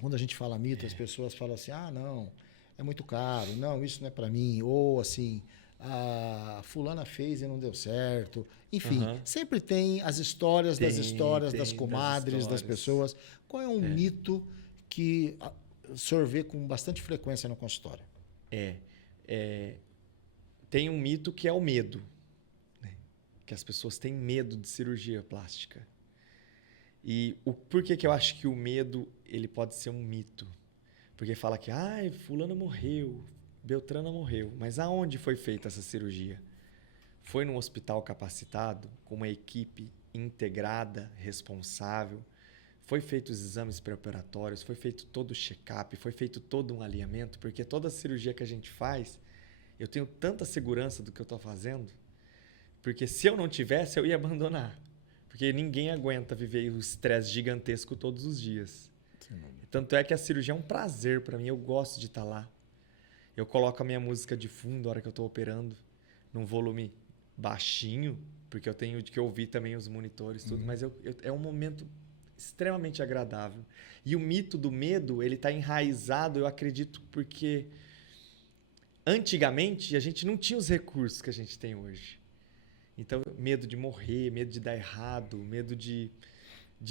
quando a gente fala mito, as pessoas falam assim, não, é muito caro, não, isso não é para mim, ou assim, a fulana fez e não deu certo. Enfim, sempre tem as histórias das comadres, das pessoas. Qual é um mito que o senhor vê com bastante frequência no consultório? Tem um mito que é o medo, né? Que as pessoas têm medo de cirurgia plástica. E por que eu acho que o medo ele pode ser um mito? Porque fala que fulano morreu, Beltrana morreu. Mas aonde foi feita essa cirurgia? Foi num hospital capacitado, com uma equipe integrada, responsável? Foi feito os exames pré-operatórios? Foi feito todo o check-up? Foi feito todo um alinhamento? Porque toda cirurgia que a gente faz, Eu tenho tanta segurança do que eu estou fazendo, porque se eu não tivesse, eu ia abandonar. Porque ninguém aguenta viver o estresse gigantesco todos os dias. Sim. Tanto é que a cirurgia é um prazer para mim, eu gosto de estar lá. Eu coloco a minha música de fundo na hora que eu estou operando, num volume baixinho, porque eu tenho que ouvir também os monitores, tudo, mas é um momento extremamente agradável. E o mito do medo, ele está enraizado, eu acredito, porque antigamente a gente não tinha os recursos que a gente tem hoje. Então, medo de morrer, medo de dar errado, medo de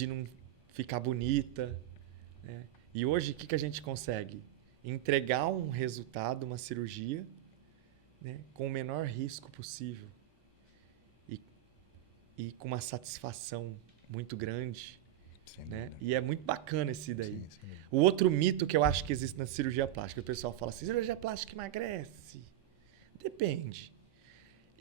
não ficar bonita, né? E hoje, o que a gente consegue? Entregar um resultado, uma cirurgia, né, com o menor risco possível. E com uma satisfação muito grande. Né? E é muito bacana esse daí. Sim. O outro mito que eu acho que existe na cirurgia plástica, o pessoal fala assim, cirurgia plástica emagrece? Depende.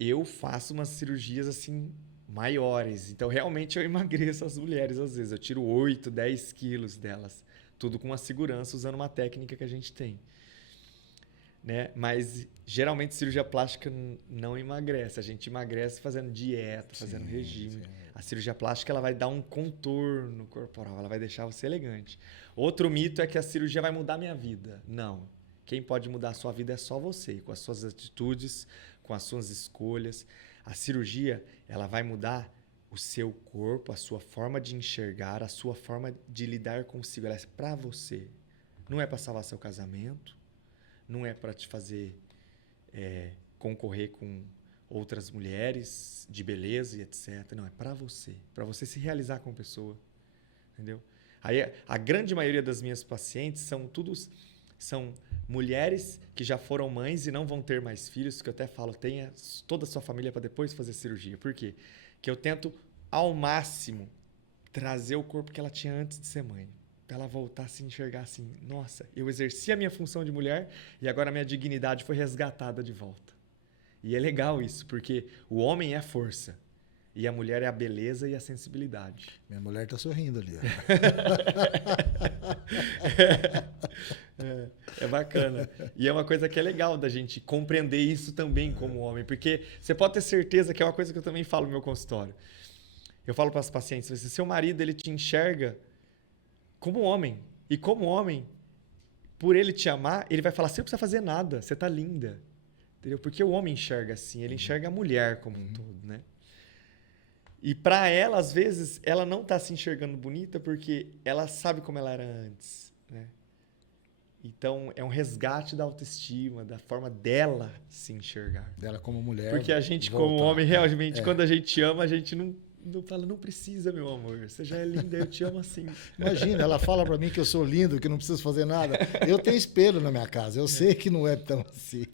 Eu faço umas cirurgias assim maiores, então realmente eu emagreço as mulheres às vezes. Eu tiro 8, 10 quilos delas, tudo com uma segurança, usando uma técnica que a gente tem. Né? Mas geralmente cirurgia plástica não emagrece. A gente emagrece fazendo dieta, fazendo regime. A cirurgia plástica ela vai dar um contorno corporal, ela vai deixar você elegante. Outro mito é que a cirurgia vai mudar a minha vida. Não. Quem pode mudar a sua vida é só você, com as suas atitudes, com as suas escolhas. A cirurgia ela vai mudar o seu corpo, a sua forma de enxergar, a sua forma de lidar consigo. Ela é para você. Não é para salvar seu casamento. Não é para te fazer concorrer com outras mulheres de beleza e etc. Não, é para você se realizar como pessoa, entendeu? Aí a grande maioria das minhas pacientes são mulheres que já foram mães e não vão ter mais filhos, que eu até falo, tenha toda a sua família para depois fazer cirurgia. Por quê? Que eu tento ao máximo trazer o corpo que ela tinha antes de ser mãe. Para ela voltar a se enxergar assim, nossa, eu exerci a minha função de mulher e agora a minha dignidade foi resgatada de volta. E é legal isso, porque o homem é a força e a mulher é a beleza e a sensibilidade. Minha mulher está sorrindo ali. É bacana. E é uma coisa que é legal da gente compreender isso também como homem, porque você pode ter certeza que é uma coisa que eu também falo no meu consultório. Eu falo para as pacientes, se seu marido ele te enxerga como homem. E como homem, por ele te amar, ele vai falar, você não precisa fazer nada, você tá linda. Entendeu? Porque o homem enxerga assim, ele enxerga a mulher como um todo, né? E para ela, às vezes, ela não tá se enxergando bonita porque ela sabe como ela era antes, né? Então, é um resgate da autoestima, da forma dela se enxergar. Dela como mulher. Porque a gente, como homem, realmente, quando a gente ama, a gente não fala, não precisa, meu amor. Você já é linda, eu te amo assim. Imagina, ela fala pra mim que eu sou lindo, que não preciso fazer nada. Eu tenho espelho na minha casa, eu sei que não é tão assim.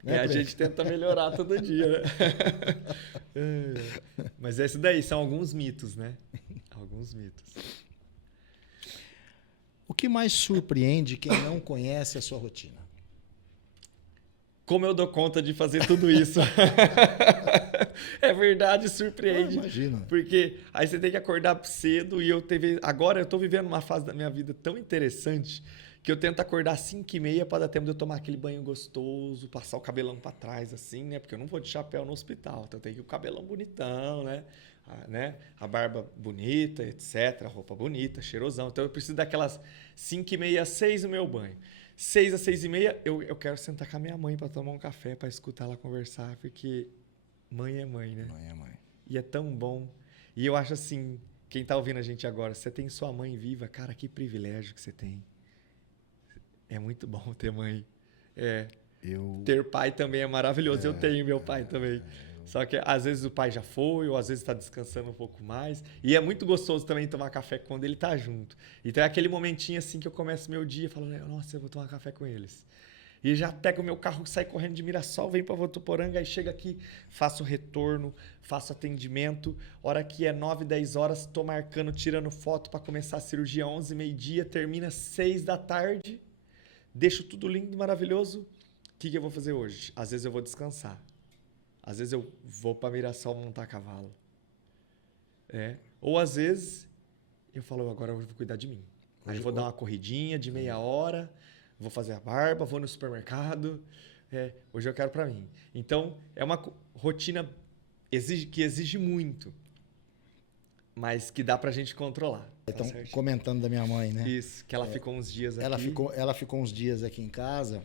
Né, a gente tenta melhorar todo dia, né? Mas esse daí são alguns mitos, né? Alguns mitos. O que mais surpreende quem não conhece a sua rotina? Como eu dou conta de fazer tudo isso? É verdade, surpreende. Imagina. Porque aí você tem que acordar cedo e agora eu estou vivendo uma fase da minha vida tão interessante que eu tento acordar às 5h30 para dar tempo de eu tomar aquele banho gostoso, passar o cabelão para trás assim, né? Porque eu não vou de chapéu no hospital, então eu tenho que ir com o cabelão bonitão, né? A barba bonita, etc, a roupa bonita, cheirosão. Então eu preciso daquelas 5h30, 6 no meu banho. 6 às 6h30, eu quero sentar com a minha mãe para tomar um café, para escutar ela conversar, porque mãe é mãe, né? Mãe é mãe. E é tão bom. E eu acho assim, quem tá ouvindo a gente agora, você tem sua mãe viva, cara, que privilégio que você tem. É muito bom ter mãe. Ter pai também é maravilhoso. Eu tenho meu pai também. Só que às vezes o pai já foi, ou às vezes está descansando um pouco mais. E é muito gostoso também tomar café quando ele tá junto. Então é aquele momentinho assim que eu começo meu dia falando, nossa, eu vou tomar café com eles. E já pego o meu carro, saio correndo de Mirassol, venho para Votuporanga, aí chega aqui, faço retorno, faço atendimento. Hora que é 9, 10 horas, tô marcando, tirando foto para começar a cirurgia 11, meio-dia, termina 6 da tarde. Deixo tudo lindo, maravilhoso. O que eu vou fazer hoje? Às vezes eu vou descansar. Às vezes eu vou para Mirassol montar cavalo. Ou às vezes eu falo, agora eu vou cuidar de mim. Aí eu vou dar uma corridinha de meia hora, vou fazer a barba, vou no supermercado, Hoje eu quero para mim. Então, é uma rotina que exige muito, mas que dá pra gente controlar. Então, certo? comentando da minha mãe, né? Isso, que ela ficou uns dias aqui. Ela ficou uns dias aqui em casa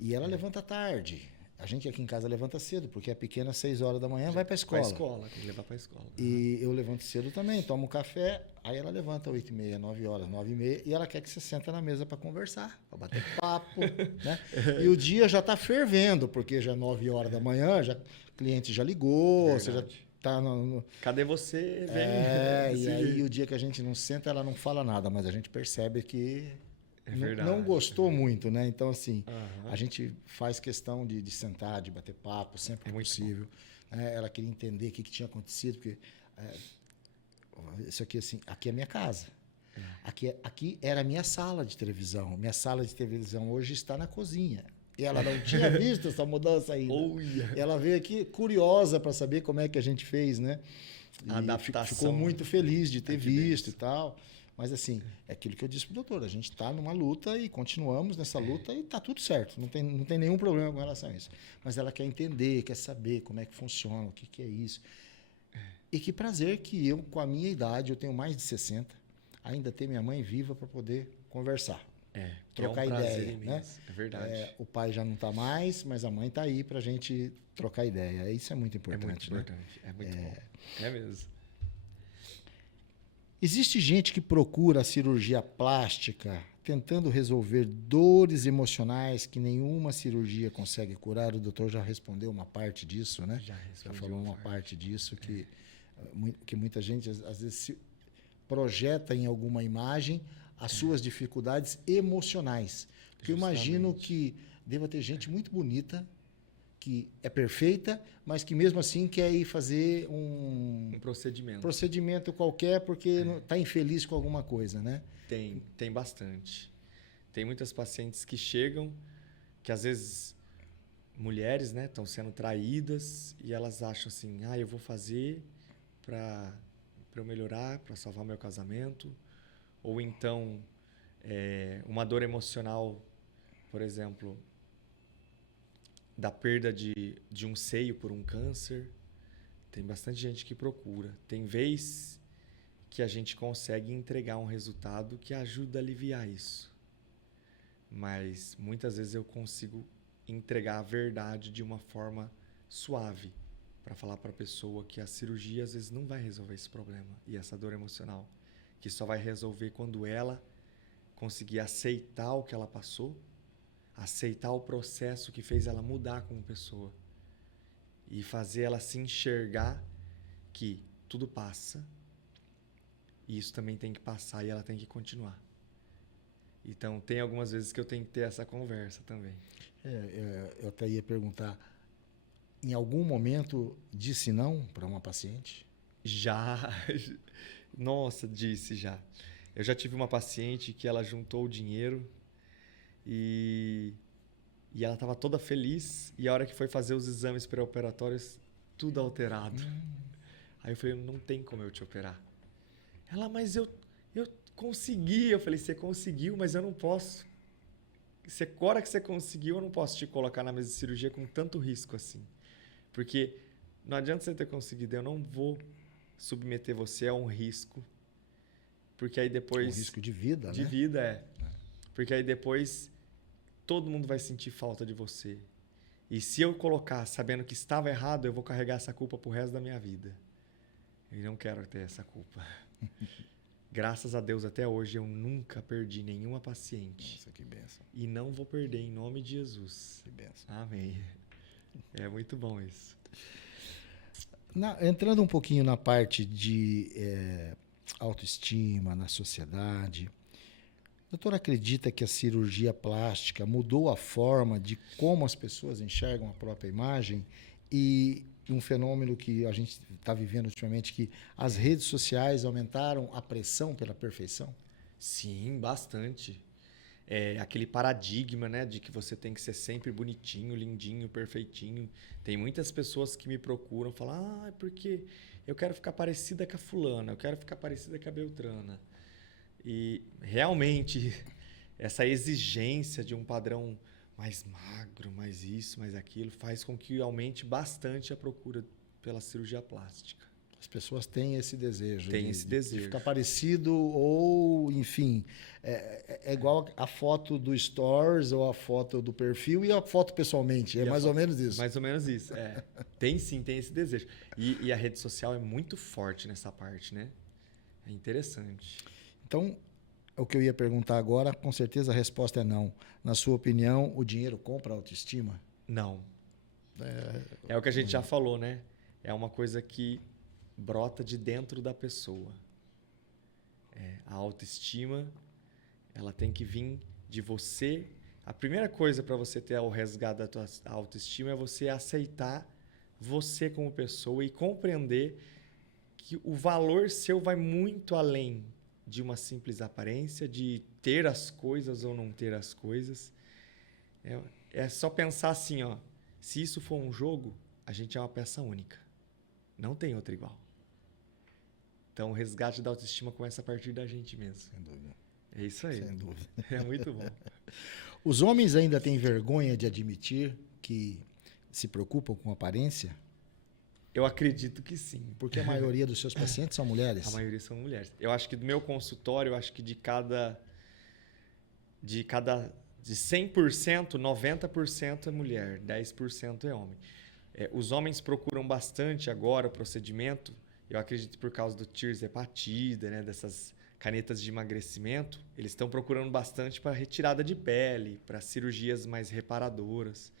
e ela levanta tarde. A gente aqui em casa levanta cedo, porque a pequena, às 6 horas da manhã, vai para a escola. Para escola, tem que levar para a escola. E eu levanto cedo também, tomo café, aí ela levanta 8h30, 9 horas, 9h30, e ela quer que você senta na mesa para conversar, para bater papo, né? E o dia já está fervendo, porque já é 9 horas da manhã, o cliente já ligou, Verdade. você já tá Cadê você? Vem. E aí o dia que a gente não senta, ela não fala nada, mas a gente percebe que não gostou muito, né? Então, assim, a gente faz questão de sentar, de bater papo, sempre que possível. Ela queria entender o que tinha acontecido, porque isso aqui, assim, aqui é minha casa. Aqui era a minha sala de televisão. Minha sala de televisão hoje está na cozinha. E ela não tinha visto essa mudança ainda. Ela veio aqui curiosa para saber como é que a gente fez, né? A adaptação. Ficou muito feliz de ter visto e tal. Mas, assim, é aquilo que eu disse pro doutor. A gente está numa luta e continuamos nessa luta e está tudo certo. Não tem nenhum problema com relação a isso. Mas ela quer entender, quer saber como é que funciona, o que é isso. E que prazer que eu, com a minha idade, eu tenho mais de 60, ainda ter minha mãe viva para poder conversar. Trocar ideia. Né? É verdade. O pai já não está mais, mas a mãe está aí para a gente trocar ideia. Isso é muito importante. É muito importante. É muito bom. É mesmo. Existe gente que procura a cirurgia plástica tentando resolver dores emocionais que nenhuma cirurgia consegue curar. O doutor já respondeu uma parte disso, né? Já falou uma parte disso, que muita gente, às vezes, se projeta em alguma imagem as suas dificuldades emocionais. Porque eu imagino que deva ter gente muito bonita, que é perfeita, mas que mesmo assim quer ir fazer um procedimento qualquer porque está infeliz com alguma coisa, né? Tem bastante. Tem muitas pacientes que chegam, que às vezes mulheres, né, estão sendo traídas e elas acham assim, eu vou fazer para eu melhorar, para salvar meu casamento. Ou então, uma dor emocional, por exemplo, da perda de um seio por um câncer. Tem bastante gente que procura. Tem vez que a gente consegue entregar um resultado que ajuda a aliviar isso. Mas muitas vezes eu consigo entregar a verdade de uma forma suave para falar para a pessoa que a cirurgia às vezes não vai resolver esse problema e essa dor emocional, que só vai resolver quando ela conseguir aceitar o que ela passou, aceitar o processo que fez ela mudar como pessoa e fazer ela se enxergar que tudo passa e isso também tem que passar e ela tem que continuar. Então, tem algumas vezes que eu tenho que ter essa conversa também. Eu até ia perguntar, em algum momento disse não para uma paciente? Já. Nossa, disse já. Eu já tive uma paciente que ela juntou o dinheiro e ela estava toda feliz e a hora que foi fazer os exames pré-operatórios, tudo alterado. Aí eu falei, não tem como eu te operar. Ela, mas eu consegui. Eu falei, você conseguiu, mas eu não posso. Agora que você conseguiu, eu não posso te colocar na mesa de cirurgia com tanto risco assim. Porque não adianta você ter conseguido, eu não vou submeter você a um risco. Porque aí depois... Um risco de vida, de né? De vida, Porque aí depois todo mundo vai sentir falta de você. E se eu colocar sabendo que estava errado, eu vou carregar essa culpa pro resto da minha vida. Eu não quero ter essa culpa. Graças a Deus, até hoje, eu nunca perdi nenhuma paciente. Nossa, que bênção. E não vou perder em nome de Jesus. Que bênção. Amém. É muito bom isso. Entrando um pouquinho na parte de autoestima na sociedade, o doutor acredita que a cirurgia plástica mudou a forma de como as pessoas enxergam a própria imagem e um fenômeno que a gente está vivendo ultimamente, que as redes sociais aumentaram a pressão pela perfeição? Sim, bastante. Aquele paradigma, né, de que você tem que ser sempre bonitinho, lindinho, perfeitinho. Tem muitas pessoas que me procuram e falam, porque eu quero ficar parecida com a fulana, eu quero ficar parecida com a Beltrana. E realmente essa exigência de um padrão mais magro, mais isso, mais aquilo, faz com que aumente bastante a procura pela cirurgia plástica. As pessoas têm esse desejo. Tem esse desejo. De ficar parecido ou, enfim, é igual a foto do Stories ou a foto do perfil e a foto pessoalmente. É mais ou menos isso. Mais ou menos isso, é. Tem sim, tem esse desejo. E a rede social é muito forte nessa parte, né? É interessante. Então, o que eu ia perguntar agora, com certeza a resposta é não. Na sua opinião, o dinheiro compra a autoestima? Não. É o que a gente já falou, né? É uma coisa que brota de dentro da pessoa. A autoestima, ela tem que vir de você. A primeira coisa para você ter o resgate da tua autoestima é você aceitar você como pessoa e compreender que o valor seu vai muito além de uma simples aparência, de ter as coisas ou não ter as coisas. É só pensar assim, ó, se isso for um jogo, a gente é uma peça única. Não tem outra igual. Então, o resgate da autoestima começa a partir da gente mesmo. Sem dúvida. É isso aí. Sem dúvida. É muito bom. Os homens ainda têm vergonha de admitir que se preocupam com aparência? Eu acredito que sim. Porque a maioria dos seus pacientes são mulheres. A maioria são mulheres. Eu acho que do meu consultório, eu acho que de 100%, 90% é mulher, 10% é homem. Os homens procuram bastante agora o procedimento, eu acredito por causa do tirzepatida, né, dessas canetas de emagrecimento, eles estão procurando bastante para retirada de pele, para cirurgias mais reparadoras.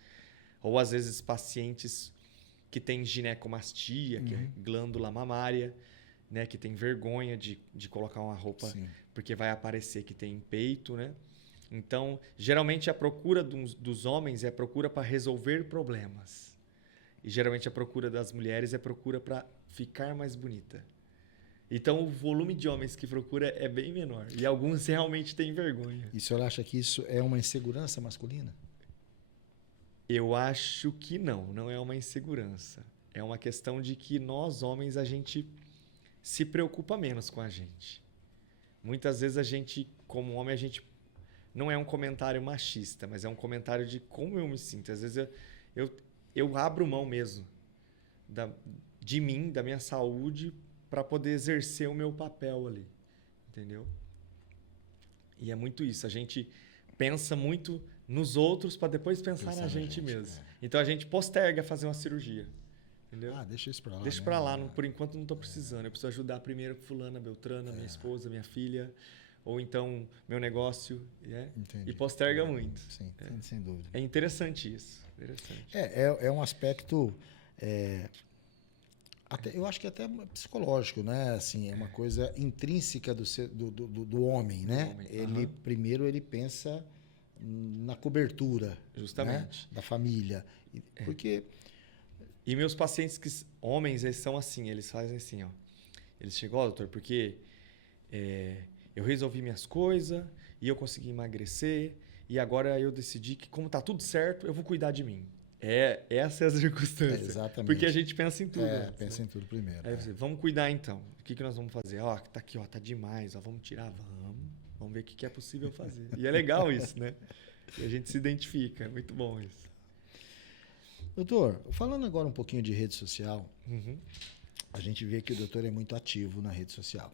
Ou às vezes pacientes que têm ginecomastia, que é glândula mamária, né, que tem vergonha de colocar uma roupa, Sim. porque vai aparecer que tem peito, né? Então, geralmente a procura dos homens é procura para resolver problemas. E geralmente a procura das mulheres é procura para ficar mais bonita. Então, o volume de homens que procura é bem menor. E alguns realmente têm vergonha. E o senhor acha que isso é uma insegurança masculina? Eu acho que não é uma insegurança. É uma questão de que nós, homens, a gente se preocupa menos com a gente. Muitas vezes a gente, como homem, a gente não é um comentário machista, mas é um comentário de como eu me sinto. Às vezes eu abro mão mesmo de mim, da minha saúde, para poder exercer o meu papel ali. Entendeu? E é muito isso. A gente pensa muito nos outros para depois pensar na gente mesmo. Então a gente posterga fazer uma cirurgia. Entendeu? Deixa isso pra lá. Deixa pra lá. Por enquanto não estou precisando. Eu preciso ajudar primeiro fulana, Beltrana, minha esposa, minha filha. Ou então meu negócio. E posterga muito. Sim, sem dúvida. É interessante isso. Interessante. É um aspecto... eu acho que até psicológico, né? Assim, é uma coisa intrínseca do homem, né? Primeiro ele pensa na cobertura, justamente, né? Da família. Porque... E meus pacientes homens, eles são assim, eles fazem assim, ó. Eles chegam, doutor, porque eu resolvi minhas coisas e eu consegui emagrecer e agora eu decidi que, como tá tudo certo, eu vou cuidar de mim. Essa é a circunstância. Exatamente. Porque a gente pensa em tudo. Pensa em tudo primeiro. Aí você, vamos cuidar então. O que nós vamos fazer? Ó, tá aqui, ó, tá demais. Ó, vamos tirar, vamos ver o que é possível fazer. E é legal isso, né? E a gente se identifica. É muito bom isso. Doutor, falando agora um pouquinho de rede social, a gente vê que o doutor é muito ativo na rede social.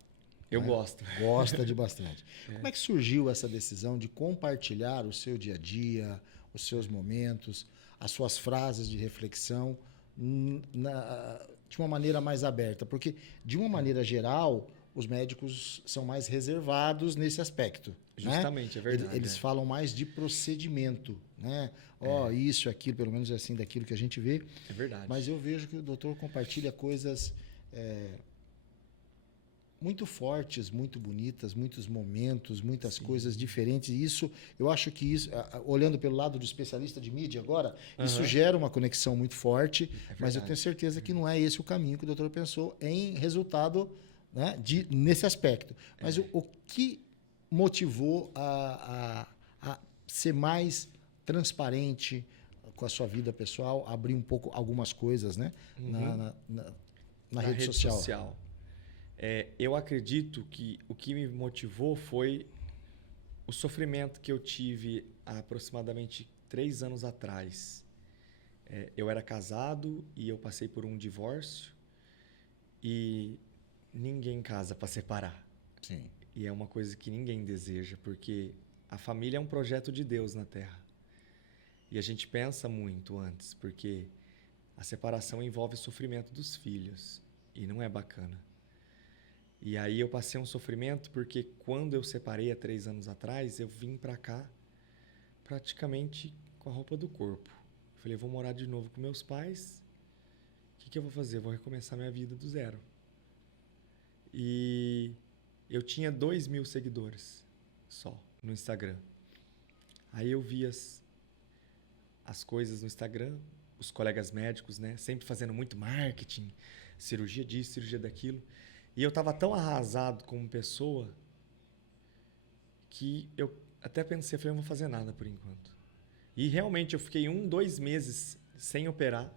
Eu gosto. Gosta de bastante. Como é que surgiu essa decisão de compartilhar o seu dia a dia, os seus momentos, as suas frases de reflexão de uma maneira mais aberta? Porque, de uma maneira geral, os médicos são mais reservados nesse aspecto. Justamente, né? É verdade. Eles falam mais de procedimento, né? Isso, aquilo, pelo menos é assim daquilo que a gente vê. É verdade. Mas eu vejo que o doutor compartilha coisas muito fortes, muito bonitas, muitos momentos, muitas coisas diferentes. E isso, eu acho que isso, olhando pelo lado do especialista de mídia agora, isso gera uma conexão muito forte, mas eu tenho certeza que não é esse o caminho que o doutor pensou em resultado, né, nesse aspecto. Mas o que motivou a ser mais transparente com a sua vida pessoal, abrir um pouco algumas coisas, né, na rede social? Eu acredito que o que me motivou foi o sofrimento que eu tive há aproximadamente 3 anos atrás, eu era casado e eu passei por um divórcio e ninguém casa para separar. Sim. E é uma coisa que ninguém deseja, porque a família é um projeto de Deus na Terra. E a gente pensa muito antes, porque a separação envolve o sofrimento dos filhos e não é bacana. E aí eu passei um sofrimento porque quando eu separei há 3 anos atrás, eu vim para cá praticamente com a roupa do corpo. Eu falei, vou morar de novo com meus pais, o que eu vou fazer? Eu vou recomeçar minha vida do zero. E eu tinha 2.000 seguidores só no Instagram. Aí eu vi as coisas no Instagram, os colegas médicos, né, sempre fazendo muito marketing, cirurgia disso, cirurgia daquilo. E eu estava tão arrasado como pessoa que eu até pensei, falei, eu não vou fazer nada por enquanto. E realmente eu fiquei 2 meses sem operar,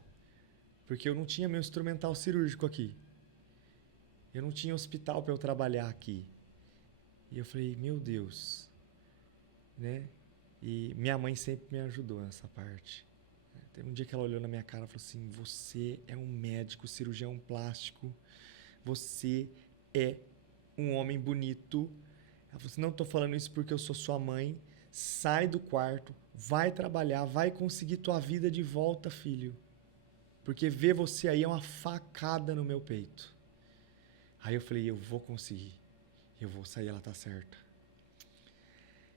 porque eu não tinha meu instrumental cirúrgico aqui. Eu não tinha hospital para eu trabalhar aqui. E eu falei, meu Deus, né? E minha mãe sempre me ajudou nessa parte. Teve um dia que ela olhou na minha cara e falou assim, você é um médico, cirurgião plástico, você é um homem bonito. Ela falou assim, não estou falando isso porque eu sou sua mãe, sai do quarto, vai trabalhar, vai conseguir tua vida de volta, filho. Porque ver você aí é uma facada no meu peito. Aí eu falei, eu vou conseguir. Eu vou sair, ela tá certa.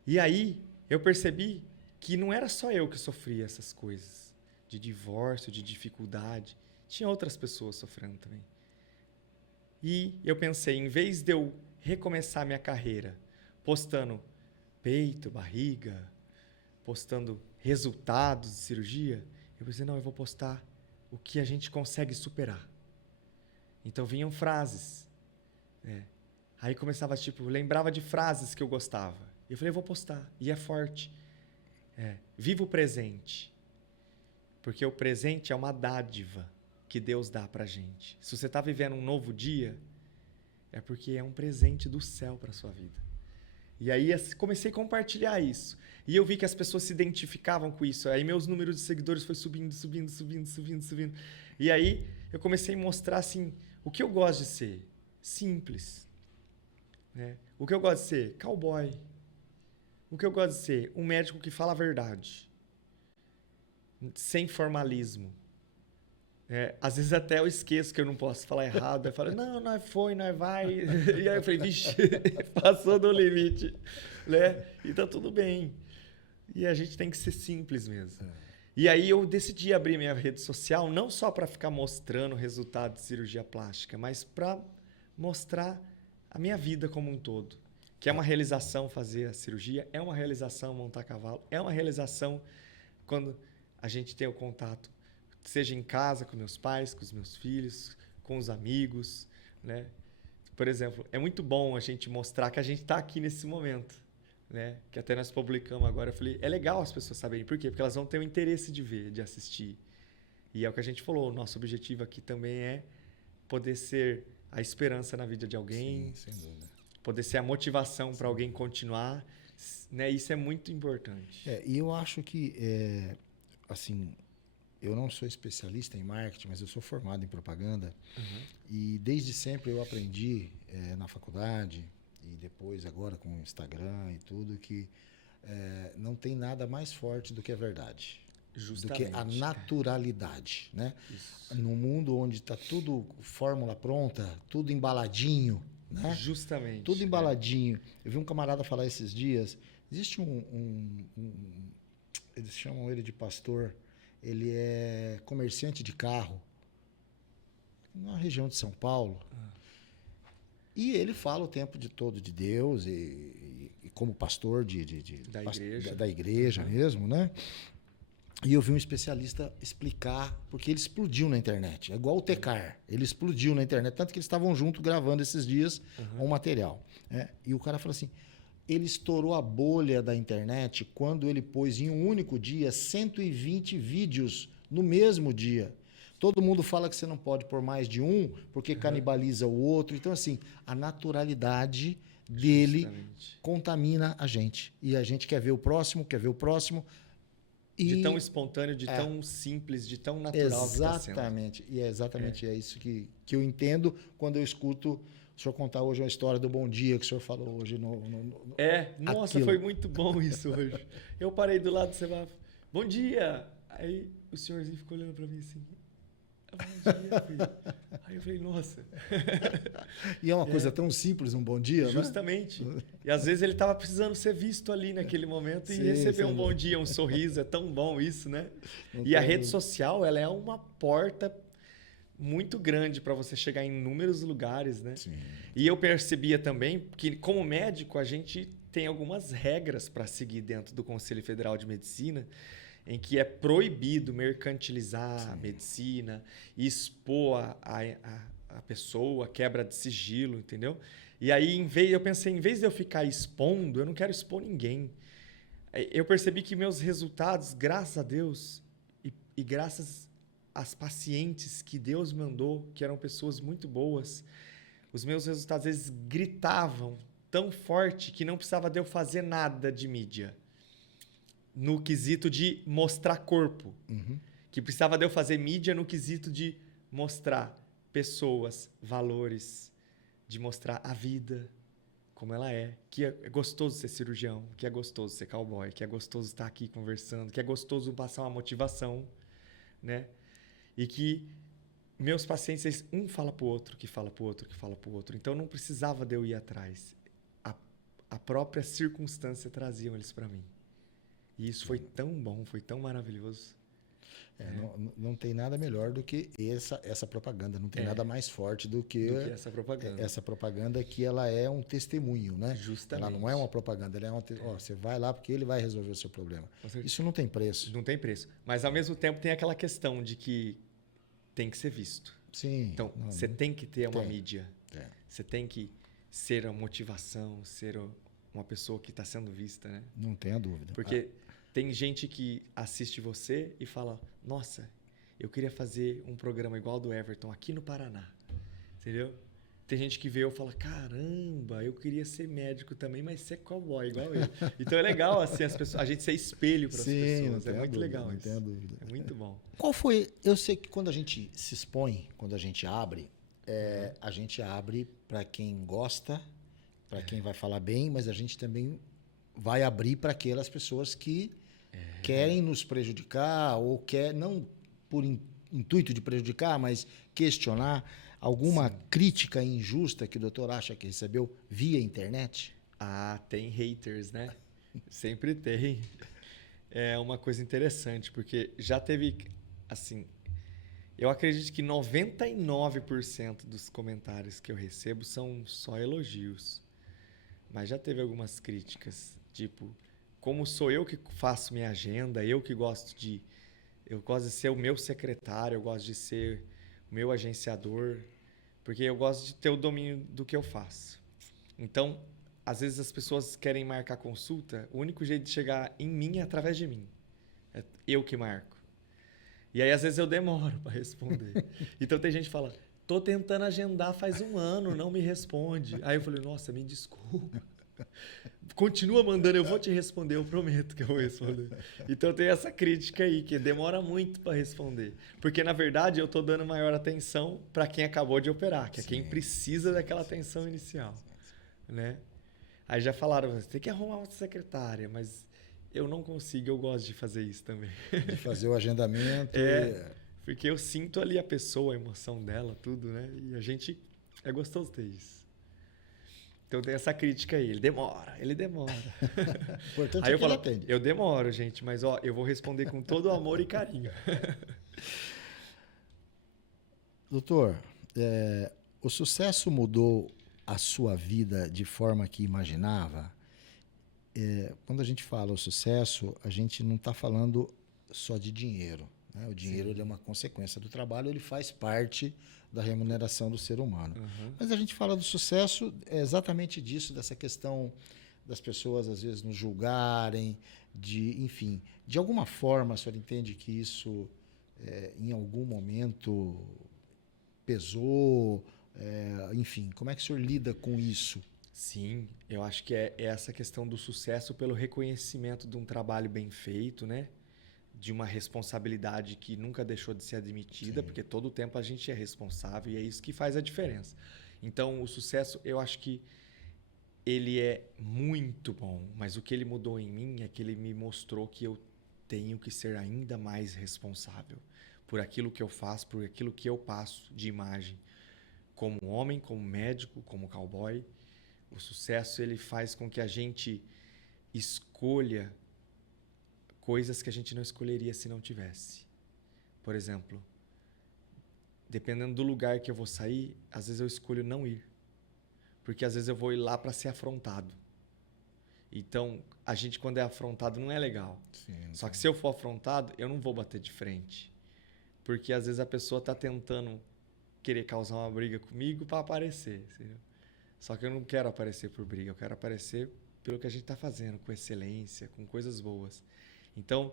E aí eu percebi que não era só eu que sofria essas coisas. De divórcio, de dificuldade. Tinha outras pessoas sofrendo também. E eu pensei, em vez de eu recomeçar minha carreira postando peito, barriga, postando resultados de cirurgia, eu pensei, não, eu vou postar o que a gente consegue superar. Então vinham frases. Aí começava, tipo, lembrava de frases que eu gostava. Eu falei, eu vou postar. E é forte. Viva o presente. Porque o presente é uma dádiva que Deus dá pra gente. Se você está vivendo um novo dia, é porque é um presente do céu para sua vida. E aí comecei a compartilhar isso. E eu vi que as pessoas se identificavam com isso. Aí meus números de seguidores foi subindo. E aí eu comecei a mostrar assim, o que eu gosto de ser. Simples. Né? O que eu gosto de ser? Cowboy. O que eu gosto de ser? Um médico que fala a verdade. Sem formalismo. Às vezes até eu esqueço que eu não posso falar errado. Eu falo, não, nós foi, nós vai. E aí eu falei, vixe, passou do limite. Né? E tá tudo bem. E a gente tem que ser simples mesmo. E aí eu decidi abrir minha rede social, não só para ficar mostrando o resultado de cirurgia plástica, mas para mostrar a minha vida como um todo. Que é uma realização fazer a cirurgia, é uma realização montar cavalo, é uma realização quando a gente tem o contato, seja em casa, com meus pais, com os meus filhos, com os amigos, né? Por exemplo, é muito bom a gente mostrar que a gente está aqui nesse momento, né? Que até nós publicamos agora. Eu falei, é legal as pessoas saberem. Por quê? Porque elas vão ter o interesse de ver, de assistir. E é o que a gente falou, o nosso objetivo aqui também é poder ser a esperança na vida de alguém. Sim, sem dúvida. Poder ser a motivação para alguém continuar, né? Isso é muito importante. E eu acho que, assim, eu não sou especialista em marketing, mas eu sou formado em propaganda. Uhum. E desde sempre eu aprendi na faculdade e depois agora com o Instagram e tudo que não tem nada mais forte do que a verdade. Justamente, do que a naturalidade, né? Isso. No mundo onde está tudo fórmula pronta, tudo embaladinho, né? Justamente. Tudo embaladinho. Eu vi um camarada falar esses dias, existe eles chamam ele de pastor, ele é comerciante de carro na região de São Paulo. E ele fala o tempo todo de Deus e como pastor da igreja mesmo, né? E eu vi um especialista explicar, porque ele explodiu na internet. É igual o Tecar. Ele explodiu na internet, tanto que eles estavam juntos gravando esses dias um material. E o cara falou assim, ele estourou a bolha da internet quando ele pôs em um único dia 120 vídeos no mesmo dia. Todo mundo fala que você não pode pôr mais de um, porque canibaliza o outro. Então, assim, a naturalidade dele contamina a gente. E a gente quer ver o próximo, De tão espontâneo, de tão simples, de tão natural que está sendo. Exatamente. E é exatamente isso que eu entendo quando eu escuto o senhor contar hoje uma história do Bom Dia que o senhor falou hoje. Nossa, aquilo. foi muito bom isso hoje. Eu parei do lado do semáforo. Bom dia! Aí o senhorzinho ficou olhando para mim assim. Bom dia, filho. Aí eu falei, nossa. E é uma coisa tão simples, um bom dia, Justamente. Né? E às vezes ele estava precisando ser visto ali naquele momento e receber um bom dia, um sorriso. É tão bom isso, né? E a rede social, ela é uma porta muito grande para você chegar em inúmeros lugares, né? Sim. E eu percebia também que, como médico, a gente tem algumas regras para seguir dentro do Conselho Federal de Medicina, em que é proibido mercantilizar a medicina, expor a pessoa, quebra de sigilo, entendeu? E aí, eu pensei, em vez de eu ficar expondo, eu não quero expor ninguém. Eu percebi que meus resultados, graças a Deus, e graças às pacientes que Deus mandou, que eram pessoas muito boas, os meus resultados, eles gritavam tão forte que não precisava de eu fazer nada de mídia. No quesito de mostrar corpo. Uhum. Que precisava de eu fazer mídia no quesito de mostrar pessoas, valores, de mostrar a vida como ela é. Que é gostoso ser cirurgião, que é gostoso ser cowboy, que é gostoso estar aqui conversando, que é gostoso passar uma motivação, né? E que meus pacientes, um fala pro outro, que fala pro outro, que fala pro outro. Então não precisava de eu ir atrás. A própria circunstância traziam eles para mim. E isso foi tão bom, foi tão maravilhoso. Não tem nada melhor do que essa propaganda. Não tem nada mais forte do que essa propaganda. Essa propaganda que ela é um testemunho, né? Justamente. Ela não é uma propaganda, ela é você vai lá porque ele vai resolver o seu problema. Isso não tem preço. Não tem preço. Mas, ao mesmo tempo, tem aquela questão de que tem que ser visto. Sim. Então, você tem que ter uma mídia. Você tem que ser a motivação, ser uma pessoa que está sendo vista, né? Não tenha dúvida. Porque tem gente que assiste você e fala, nossa, eu queria fazer um programa igual ao do Everton aqui no Paraná. Entendeu? Tem gente que vê eu e fala, caramba, eu queria ser médico também, mas ser cowboy igual ele. Então é legal assim, a gente ser espelho para as pessoas. É muito legal isso. Não tenha dúvida. É muito bom. Qual foi... Eu sei que quando a gente se expõe, quando a gente abre, a gente abre para quem gosta, para quem vai falar bem, mas a gente também vai abrir para aquelas pessoas que querem nos prejudicar ou não por intuito de prejudicar, mas questionar alguma crítica injusta que o doutor acha que recebeu via internet? Ah, tem haters, né? Sempre tem. É uma coisa interessante, porque já teve, assim, eu acredito que 99% dos comentários que eu recebo são só elogios. Mas já teve algumas críticas, tipo, como sou eu que faço minha agenda, eu gosto de ser o meu secretário, eu gosto de ser o meu agenciador, porque eu gosto de ter o domínio do que eu faço. Então, às vezes as pessoas querem marcar consulta, o único jeito de chegar em mim é através de mim. É eu que marco. E aí, às vezes, eu demoro para responder. Então, tem gente que fala, tô tentando agendar faz 1 ano, não me responde. Aí eu falei, nossa, me desculpa. Continua mandando, eu vou te responder, eu prometo que eu vou responder. Então tem essa crítica aí, que demora muito para responder. Porque, na verdade, eu estou dando maior atenção para quem acabou de operar, que é quem precisa daquela atenção inicial. Né? Aí já falaram, você tem que arrumar uma secretária, mas eu não consigo, eu gosto de fazer isso também. De fazer o agendamento. Porque eu sinto ali a pessoa, a emoção dela, tudo, né? E a gente, é gostoso ter isso. Então tem essa crítica aí, ele demora. O importante aí é eu que falo, ele atende. Eu demoro, gente, mas eu vou responder com todo o amor e carinho. Doutor, o sucesso mudou a sua vida de forma que imaginava? Quando a gente fala o sucesso, a gente não está falando só de dinheiro. Né? O dinheiro ele é uma consequência do trabalho, ele faz parte da remuneração do ser humano. Mas a gente fala do sucesso exatamente disso, dessa questão das pessoas às vezes nos julgarem, enfim, de alguma forma o senhor entende que isso em algum momento pesou, enfim, como é que o senhor lida com isso? Sim, eu acho que é essa questão do sucesso pelo reconhecimento de um trabalho bem feito, né? de uma responsabilidade que nunca deixou de ser admitida, porque todo o tempo a gente é responsável e é isso que faz a diferença. Então, o sucesso, eu acho que ele é muito bom, mas o que ele mudou em mim é que ele me mostrou que eu tenho que ser ainda mais responsável por aquilo que eu faço, por aquilo que eu passo de imagem, como homem, como médico, como cowboy. O sucesso ele faz com que a gente escolha coisas que a gente não escolheria se não tivesse. Por exemplo, dependendo do lugar que eu vou sair, às vezes eu escolho não ir. Porque às vezes eu vou ir lá para ser afrontado. Então, a gente quando é afrontado não é legal. Sim, Só que se eu for afrontado, eu não vou bater de frente. Porque às vezes a pessoa está tentando querer causar uma briga comigo para aparecer. Entendeu? Só que eu não quero aparecer por briga, eu quero aparecer pelo que a gente está fazendo, com excelência, com coisas boas. Então,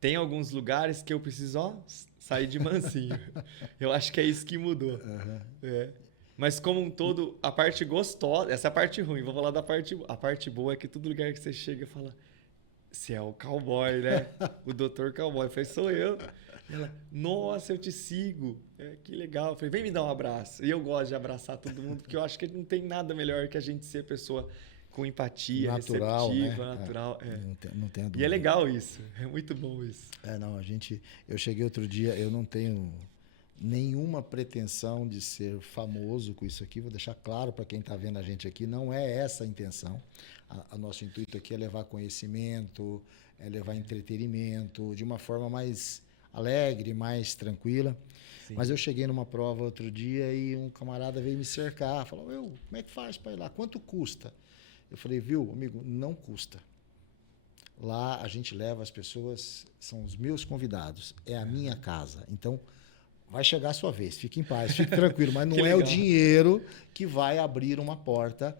tem alguns lugares que eu preciso sair de mansinho. Eu acho que é isso que mudou. Uhum. É. Mas como um todo, a parte gostosa, essa é a parte ruim, vou falar da parte boa. A parte boa é que todo lugar que você chega fala, você é o cowboy, né? O doutor cowboy. Eu falei, sou eu. E ela, nossa, eu te sigo. Que legal. Eu falei, vem me dar um abraço. E eu gosto de abraçar todo mundo, porque eu acho que não tem nada melhor que a gente ser pessoa com empatia, Natural, receptiva, né? natural. Não tem dúvida. E é legal isso. É muito bom isso. Eu cheguei outro dia, eu não tenho nenhuma pretensão de ser famoso com isso aqui, vou deixar claro para quem está vendo a gente aqui, não é essa a intenção. A nosso intuito aqui é levar conhecimento, é levar entretenimento de uma forma mais alegre, mais tranquila. Sim. Mas eu cheguei numa prova outro dia e um camarada veio me cercar, falou, como é que faz para ir lá? Quanto custa? Eu falei, viu, amigo, não custa. Lá a gente leva as pessoas, são os meus convidados, é a minha casa. Então, vai chegar a sua vez, fique em paz, fique tranquilo, mas não é o dinheiro que vai abrir uma porta.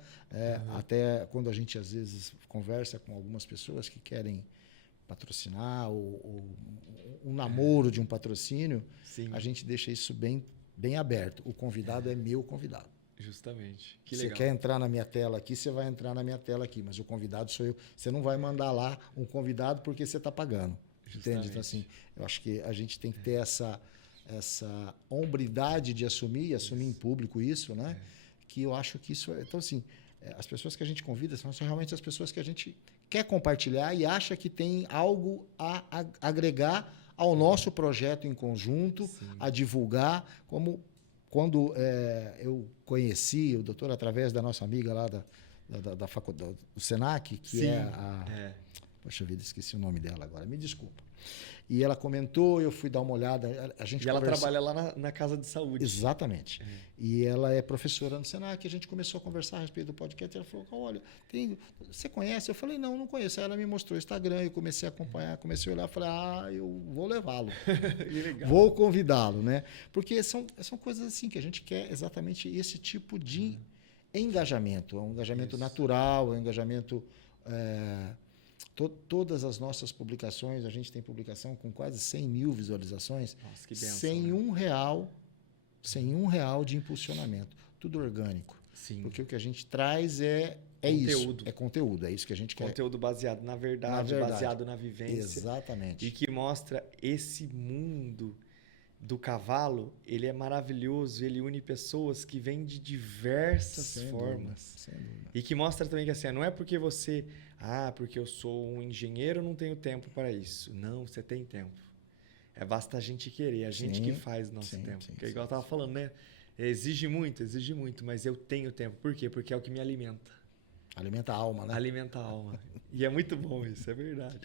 Até quando a gente, às vezes, conversa com algumas pessoas que querem patrocinar ou um namoro de um patrocínio, sim, a gente deixa isso bem aberto. O convidado é meu convidado. Justamente. Que você legal. Quer entrar na minha tela aqui, você vai entrar na minha tela aqui, mas o convidado sou eu. Você não vai mandar lá um convidado porque você está pagando. Justamente. Entende? Então, assim, eu acho que a gente tem que ter essa hombridade de assumir em público isso, né? Que eu acho que isso... Então, assim, as pessoas que a gente convida são realmente as pessoas que a gente quer compartilhar e acha que tem algo a agregar ao nosso projeto em conjunto, sim, a divulgar, como... Quando eu conheci o doutor através da nossa amiga lá da faculdade, do Senac, que sim, Poxa vida, esqueci o nome dela agora, me desculpa. E ela comentou, eu fui dar uma olhada. Ela trabalha lá na Casa de Saúde. Exatamente. E ela é professora no Senac, a gente começou a conversar a respeito do podcast. Ela falou, olha, você conhece? Eu falei, não conheço. Aí ela me mostrou o Instagram, eu comecei a acompanhar, comecei a olhar, falei, eu vou levá-lo. Vou convidá-lo, né? Porque são coisas assim que a gente quer exatamente esse tipo de engajamento. É um engajamento natural, é um engajamento... Todas as nossas publicações, a gente tem publicação com quase 100 mil visualizações. Nossa, que benção, sem né? um real de impulsionamento. Tudo orgânico. Sim. Porque o que a gente traz é conteúdo. Isso. É conteúdo, é isso que a gente quer. Conteúdo baseado na verdade, baseado na vivência. Exatamente. E que mostra esse mundo do cavalo, ele é maravilhoso, ele une pessoas que vêm de diversas formas. Sem dúvida. E que mostra também que assim, não é porque você... porque eu sou um engenheiro, eu não tenho tempo para isso. Não, você tem tempo. Basta a gente querer, a gente que faz nosso tempo. Porque igual eu estava falando, né? Exige muito, mas eu tenho tempo. Por quê? Porque é o que me alimenta. Alimenta a alma, né? Alimenta a alma. E é muito bom isso, é verdade.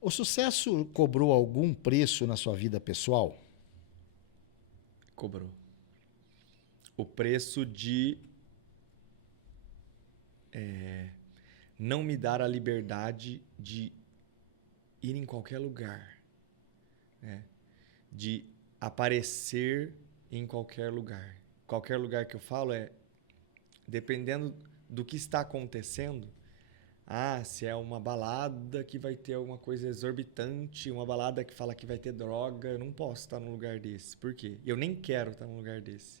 O sucesso cobrou algum preço na sua vida pessoal? Cobrou. O preço de não me dar a liberdade de ir em qualquer lugar, né? De aparecer em qualquer lugar. Qualquer lugar que eu falo dependendo do que está acontecendo. Se é uma balada que vai ter alguma coisa exorbitante, uma balada que fala que vai ter droga, eu não posso estar num lugar desse. Por quê? Eu nem quero estar num lugar desse.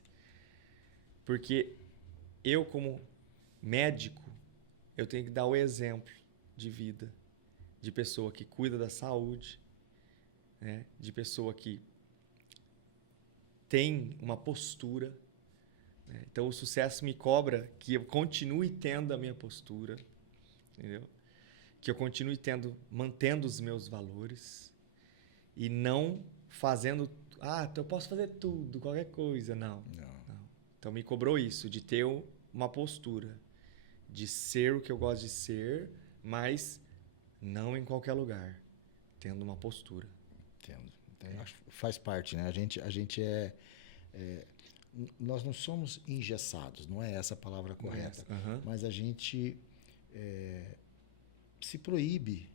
Porque eu, como médico, eu tenho que dar o exemplo de vida. de pessoa que cuida da saúde, né? De pessoa que tem uma postura, né? Então, o sucesso me cobra que eu continue tendo a minha postura, entendeu? Que eu continue mantendo os meus valores e não fazendo... eu posso fazer tudo, qualquer coisa. Não. Então, me cobrou isso, de ter uma postura, de ser o que eu gosto de ser, mas não em qualquer lugar, tendo uma postura. Entendo. Então, acho que faz parte, né? A gente nós não somos engessados, não é essa a palavra correta, mas a gente se proíbe.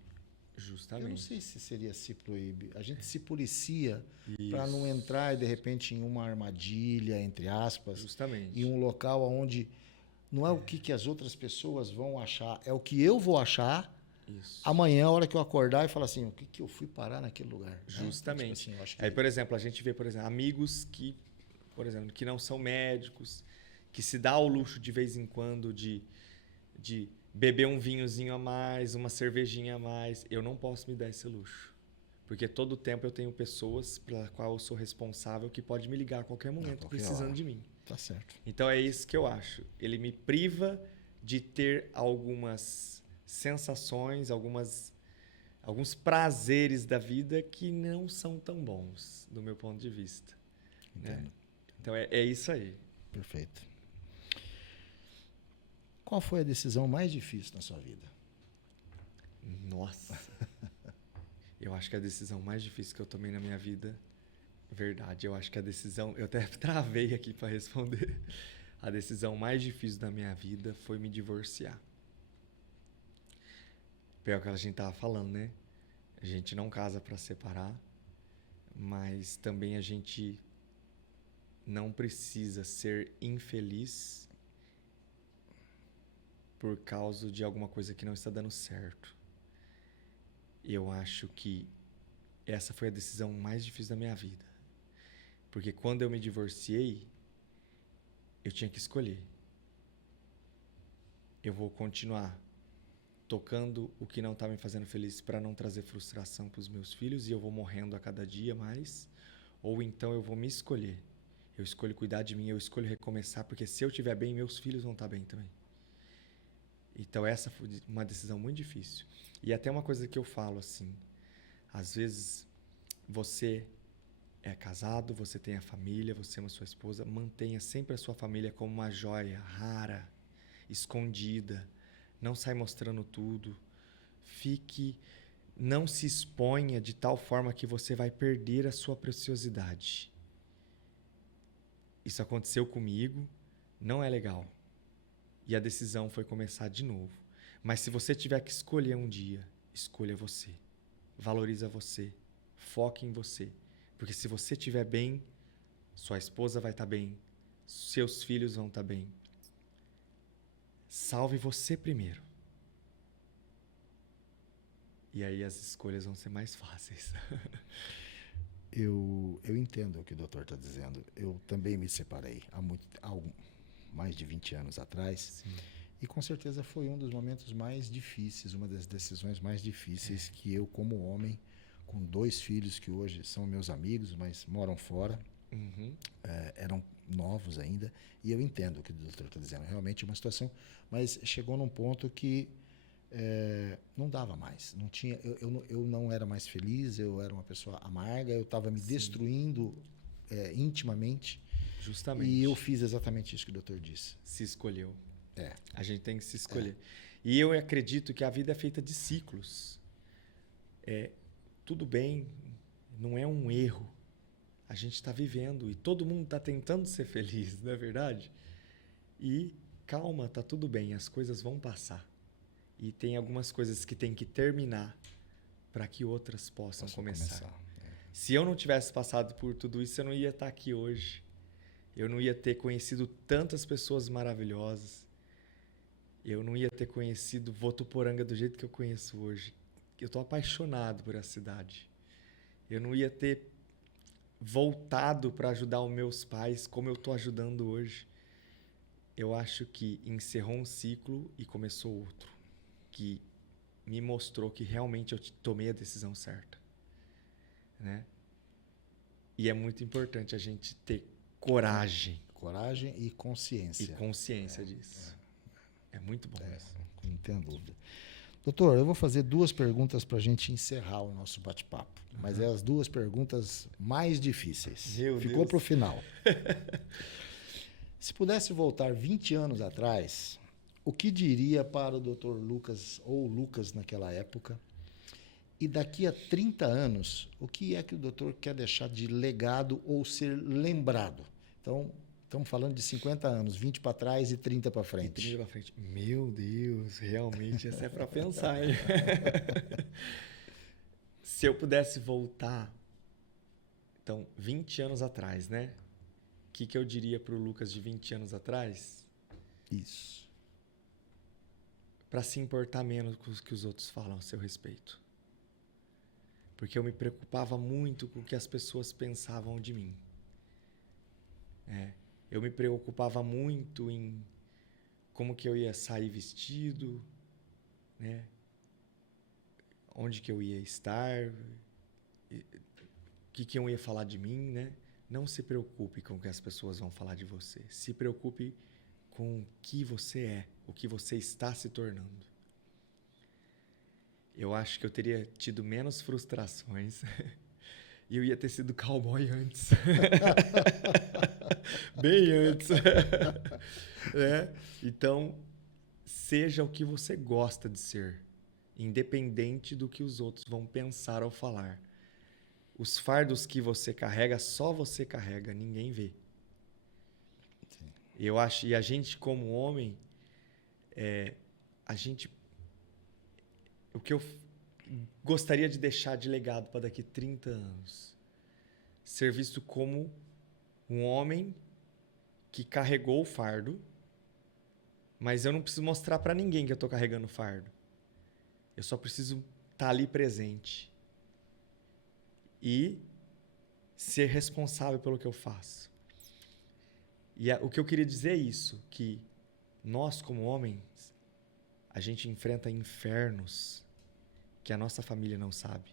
Justamente. Eu não sei se seria se proíbe. A gente se policia para não entrar, de repente, em uma armadilha, entre aspas. Justamente. Em um local onde não é o que as outras pessoas vão achar, é o que eu vou achar. Isso. Amanhã, a hora que eu acordar e falar assim, o que eu fui parar naquele lugar? Justamente. Tipo assim, eu acho que... Aí, por exemplo, a gente vê, amigos que, por exemplo, que não são médicos, que se dá o luxo de vez em quando de beber um vinhozinho a mais, uma cervejinha a mais. Eu não posso me dar esse luxo. Porque todo tempo eu tenho pessoas pela qual eu sou responsável que pode me ligar a qualquer momento precisando de mim. Tá certo. Então é isso que eu acho. Ele me priva de ter algumas sensações, alguns prazeres da vida que não são tão bons, do meu ponto de vista. Né? Então é isso aí. Perfeito. Qual foi a decisão mais difícil na sua vida? Nossa. Eu acho que a decisão mais difícil que eu tomei na minha vida, verdade, eu acho que a decisão, eu até travei aqui para responder. A decisão mais difícil da minha vida foi me divorciar. Pior que a gente tava falando, né? A gente não casa para separar, mas também a gente não precisa ser infeliz por causa de alguma coisa que não está dando certo. Eu acho que essa foi a decisão mais difícil da minha vida. Porque quando eu me divorciei, eu tinha que escolher. Eu vou continuar tocando o que não está me fazendo feliz para não trazer frustração para os meus filhos e eu vou morrendo a cada dia mais, ou então eu vou me escolher. Eu escolho cuidar de mim, eu escolho recomeçar, porque se eu estiver bem, meus filhos vão estar bem também. Então essa foi uma decisão muito difícil. E até uma coisa que eu falo assim, às vezes você é casado, você tem a família, você ama sua esposa, mantenha sempre a sua família como uma joia rara, escondida. Não sai mostrando tudo. Não se exponha de tal forma que você vai perder a sua preciosidade. Isso aconteceu comigo, não é legal. E a decisão foi começar de novo. Mas se você tiver que escolher um dia, escolha você. Valoriza você. Foque em você. Porque se você estiver bem, sua esposa vai estar bem, seus filhos vão estar bem. Salve você primeiro. E aí as escolhas vão ser mais fáceis. Eu entendo o que o doutor está dizendo. Eu também me separei há mais de 20 anos atrás. Sim. E com certeza foi um dos momentos mais difíceis, uma das decisões mais difíceis que eu, como homem, com 2 filhos que hoje são meus amigos, mas moram fora, eram novos ainda. E eu entendo o que o doutor está dizendo. Realmente uma situação, mas chegou num ponto que não dava mais. Não tinha, eu não era mais feliz, eu era uma pessoa amarga, eu estava me destruindo intimamente. Justamente. E eu fiz exatamente isso que o doutor disse. Se escolheu. A gente tem que se escolher. E eu acredito que a vida é feita de ciclos. Tudo bem, não é um erro. A gente está vivendo e todo mundo está tentando ser feliz, não é verdade? E calma, tá tudo bem, as coisas vão passar. E tem algumas coisas que tem que terminar para que outras possam começar. Se eu não tivesse passado por tudo isso, eu não ia estar aqui hoje. Eu não ia ter conhecido tantas pessoas maravilhosas. Eu não ia ter conhecido Votuporanga do jeito que eu conheço hoje. Eu estou apaixonado por essa cidade. Eu não ia ter voltado para ajudar os meus pais como eu estou ajudando hoje. Eu acho que encerrou um ciclo e começou outro. Que me mostrou que realmente eu tomei a decisão certa, né? E é muito importante a gente ter coragem. Coragem e consciência. E consciência disso. É muito bom isso. Não tenho dúvida. Doutor, eu vou fazer 2 perguntas para a gente encerrar o nosso bate-papo. Mas é as 2 perguntas mais difíceis. Ficou para o final. Se pudesse voltar 20 anos atrás, o que diria para o doutor Lucas, ou Lucas naquela época? E daqui a 30 anos, o que é que o doutor quer deixar de legado ou ser lembrado? Então, estamos falando de 50 anos, 20 para trás e 30 para frente. 30 para frente. Meu Deus, realmente, essa é para pensar, hein? Se eu pudesse voltar, então, 20 anos atrás, né? O que eu diria para o Lucas de 20 anos atrás? Isso. Para se importar menos com o que os outros falam a seu respeito. Porque eu me preocupava muito com o que as pessoas pensavam de mim. Eu me preocupava muito em como que eu ia sair vestido, né? Onde que eu ia estar, o que eu ia falar de mim, né? Não se preocupe com o que as pessoas vão falar de você. Se preocupe com o que você é, o que você está se tornando. Eu acho que eu teria tido menos frustrações e eu ia ter sido cowboy antes. Bem antes. Então, seja o que você gosta de ser, independente do que os outros vão pensar ou falar. Os fardos que você carrega, só você carrega, ninguém vê. Sim. Eu acho, e a gente como homem, o que eu gostaria de deixar de legado para daqui 30 anos, ser visto como um homem que carregou o fardo, mas eu não preciso mostrar para ninguém que eu estou carregando o fardo. Eu só preciso estar ali presente e ser responsável pelo que eu faço. E o que eu queria dizer é isso, que nós como homens, a gente enfrenta infernos que a nossa família não sabe,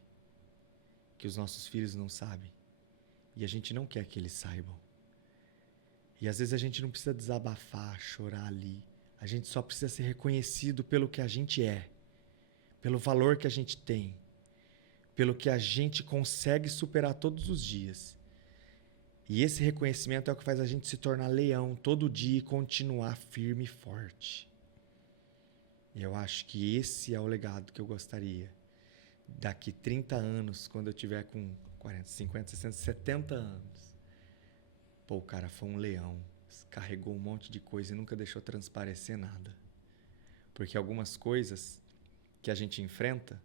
que os nossos filhos não sabem, e a gente não quer que eles saibam. E às vezes a gente não precisa desabafar, chorar ali, a gente só precisa ser reconhecido pelo que a gente é, pelo valor que a gente tem, pelo que a gente consegue superar todos os dias. E esse reconhecimento é o que faz a gente se tornar leão todo dia e continuar firme e forte. E eu acho que esse é o legado que eu gostaria. Daqui 30 anos, quando eu tiver com 40, 50, 60, 70 anos. Pô, o cara foi um leão, carregou um monte de coisa e nunca deixou transparecer nada. Porque algumas coisas que a gente enfrenta,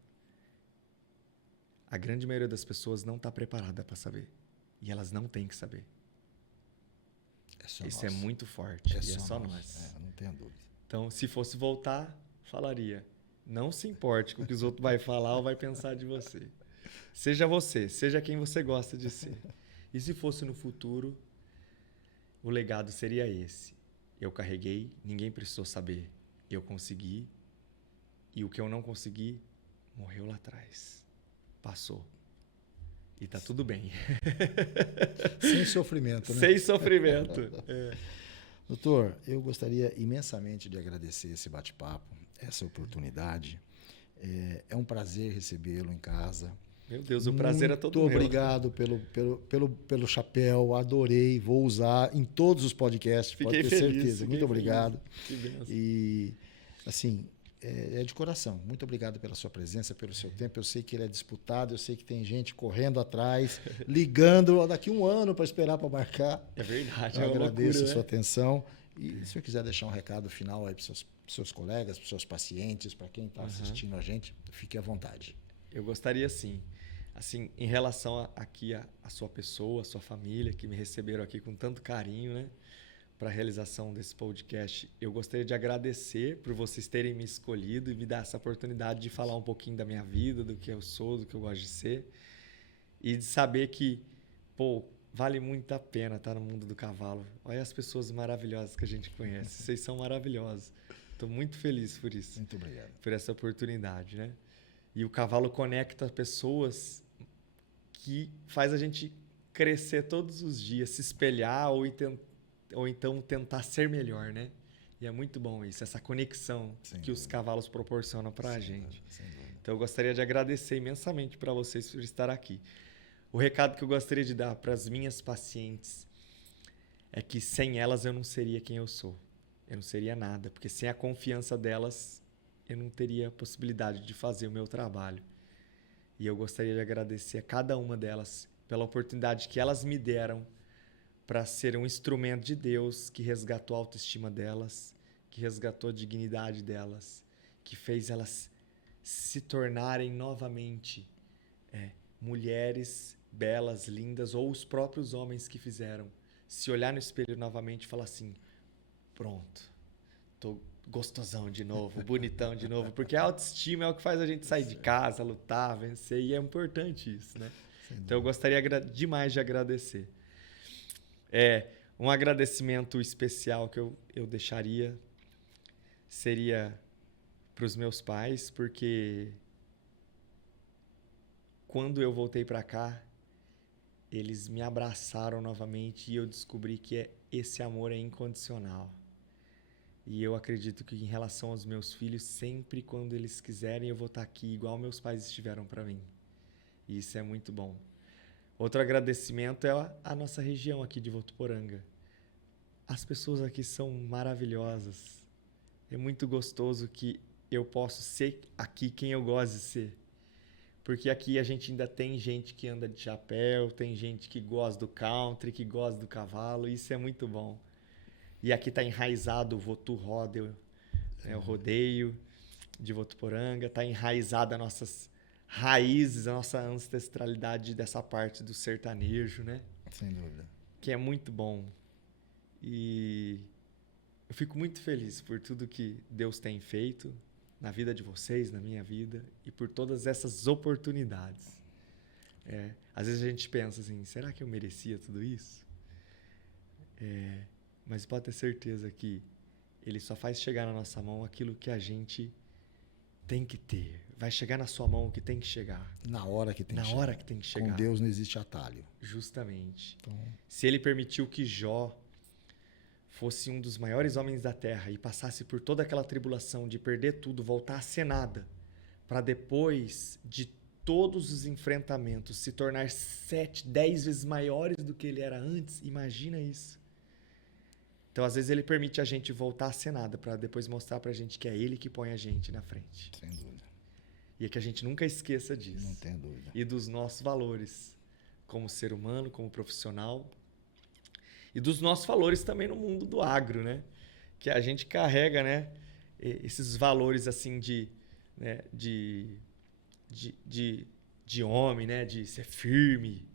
a grande maioria das pessoas não está preparada para saber. E elas não têm que saber. Isso é muito forte. É só nós. Não tenho dúvida. Então, se fosse voltar, falaria: não se importe com o que os outros vão falar ou vai pensar de você. Seja você, seja quem você gosta de ser. E se fosse no futuro, o legado seria esse. Eu carreguei, ninguém precisou saber. Eu consegui. E o que eu não consegui, morreu lá atrás. Passou. E tá tudo bem. Sem sofrimento, né? Sem sofrimento. Doutor, eu gostaria imensamente de agradecer esse bate-papo, essa oportunidade. É um prazer recebê-lo em casa. Meu Deus, o prazer é todo meu. Muito obrigado pelo chapéu, adorei, vou usar em todos os podcasts, Fiquei pode ter feliz, certeza. Muito obrigado. Que benção. E, assim, é de coração. Muito obrigado pela sua presença, pelo seu tempo. Eu sei que ele é disputado, eu sei que tem gente correndo atrás, ligando daqui um ano para esperar para marcar. É verdade. Eu agradeço a sua atenção. E se o senhor quiser deixar um recado final aí para os seus colegas, para os seus pacientes, para quem está assistindo a gente, fique à vontade. Eu gostaria sim. Assim, em relação aqui a sua pessoa, a sua família, que me receberam aqui com tanto carinho, né? Para a realização desse podcast, eu gostaria de agradecer por vocês terem me escolhido e me dar essa oportunidade de falar um pouquinho da minha vida, do que eu sou, do que eu gosto de ser. E de saber que, vale muito a pena estar no mundo do cavalo. Olha as pessoas maravilhosas que a gente conhece. Vocês são maravilhosos. Estou muito feliz por isso. Muito obrigado. Por essa oportunidade, né? E o cavalo conecta pessoas que faz a gente crescer todos os dias, se espelhar ou então tentar ser melhor, né? E é muito bom isso, essa conexão que os cavalos proporcionam para a gente. Então eu gostaria de agradecer imensamente para vocês por estar aqui. O recado que eu gostaria de dar para as minhas pacientes é que sem elas eu não seria quem eu sou. Eu não seria nada, porque sem a confiança delas eu não teria a possibilidade de fazer o meu trabalho. E eu gostaria de agradecer a cada uma delas pela oportunidade que elas me deram para ser um instrumento de Deus que resgatou a autoestima delas, que resgatou a dignidade delas, que fez elas se tornarem novamente mulheres belas, lindas, ou os próprios homens que fizeram se olhar no espelho novamente e falar assim, pronto, tô gostosão de novo, bonitão de novo, porque a autoestima é o que faz a gente sair de casa, lutar, vencer, e é importante isso, né? Então eu gostaria demais de agradecer. Um agradecimento especial que eu deixaria seria para os meus pais, porque quando eu voltei para cá, eles me abraçaram novamente e eu descobri que esse amor é incondicional. E eu acredito que em relação aos meus filhos, sempre quando eles quiserem, eu vou estar aqui igual meus pais estiveram para mim. E isso é muito bom. Outro agradecimento é a nossa região aqui de Votuporanga. As pessoas aqui são maravilhosas. É muito gostoso que eu possa ser aqui quem eu gosto de ser. Porque aqui a gente ainda tem gente que anda de chapéu, tem gente que gosta do country, que gosta do cavalo. Isso é muito bom. E aqui está enraizado o Votu Rodeo, o rodeio de Votuporanga. Está enraizada as nossas raízes, a nossa ancestralidade dessa parte do sertanejo, né? Sem dúvida. Que é muito bom. E eu fico muito feliz por tudo que Deus tem feito na vida de vocês, na minha vida, e por todas essas oportunidades. Às vezes a gente pensa assim, será que eu merecia tudo isso? Mas pode ter certeza que Ele só faz chegar na nossa mão aquilo que a gente tem que ter. Vai chegar na sua mão o que tem que chegar. Na hora que tem que chegar. Na hora que tem que chegar. Com Deus não existe atalho. Justamente. Então, se Ele permitiu que Jó fosse um dos maiores homens da terra e passasse por toda aquela tribulação de perder tudo, voltar a ser nada, para depois de todos os enfrentamentos se tornar 7, 10 vezes maiores do que ele era antes, imagina isso. Então, às vezes, ele permite a gente voltar a ser nada, para depois mostrar para a gente que é ele que põe a gente na frente. sem dúvida. E é que a gente nunca esqueça disso. Não tem dúvida. E dos nossos valores, como ser humano, como profissional. E dos nossos valores também no mundo do agro, né? Que a gente carrega, né? Esses valores, assim, de homem, né? De ser firme,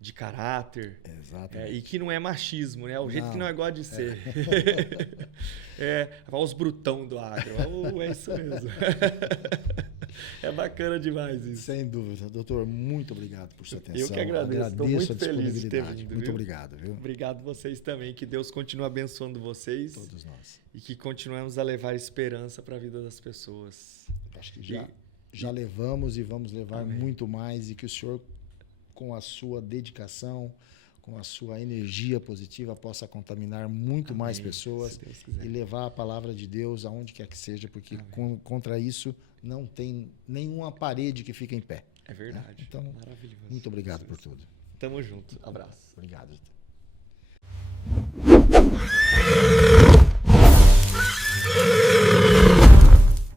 de caráter. Exatamente. E que não é machismo, né? O jeito que não é igual de ser. Os brutão do agro. É isso mesmo. É bacana demais isso. Sem dúvida. Doutor, muito obrigado por sua atenção. Eu que agradeço. Estou muito feliz de ter vindo. Muito obrigado, viu? Obrigado vocês também. Que Deus continue abençoando vocês. Todos nós. E que continuemos a levar esperança para a vida das pessoas. Acho que já levamos e vamos levar Amém. muito mais. E que o Senhor, com a sua dedicação, com a sua energia positiva, possa contaminar muito Amém. mais pessoas Se Deus quiser. e levar a palavra de Deus aonde quer que seja, porque contra isso não tem nenhuma parede que fique em pé. É verdade. Então, maravilhoso. muito obrigado por tudo. Tamo junto. Abraço. Obrigado.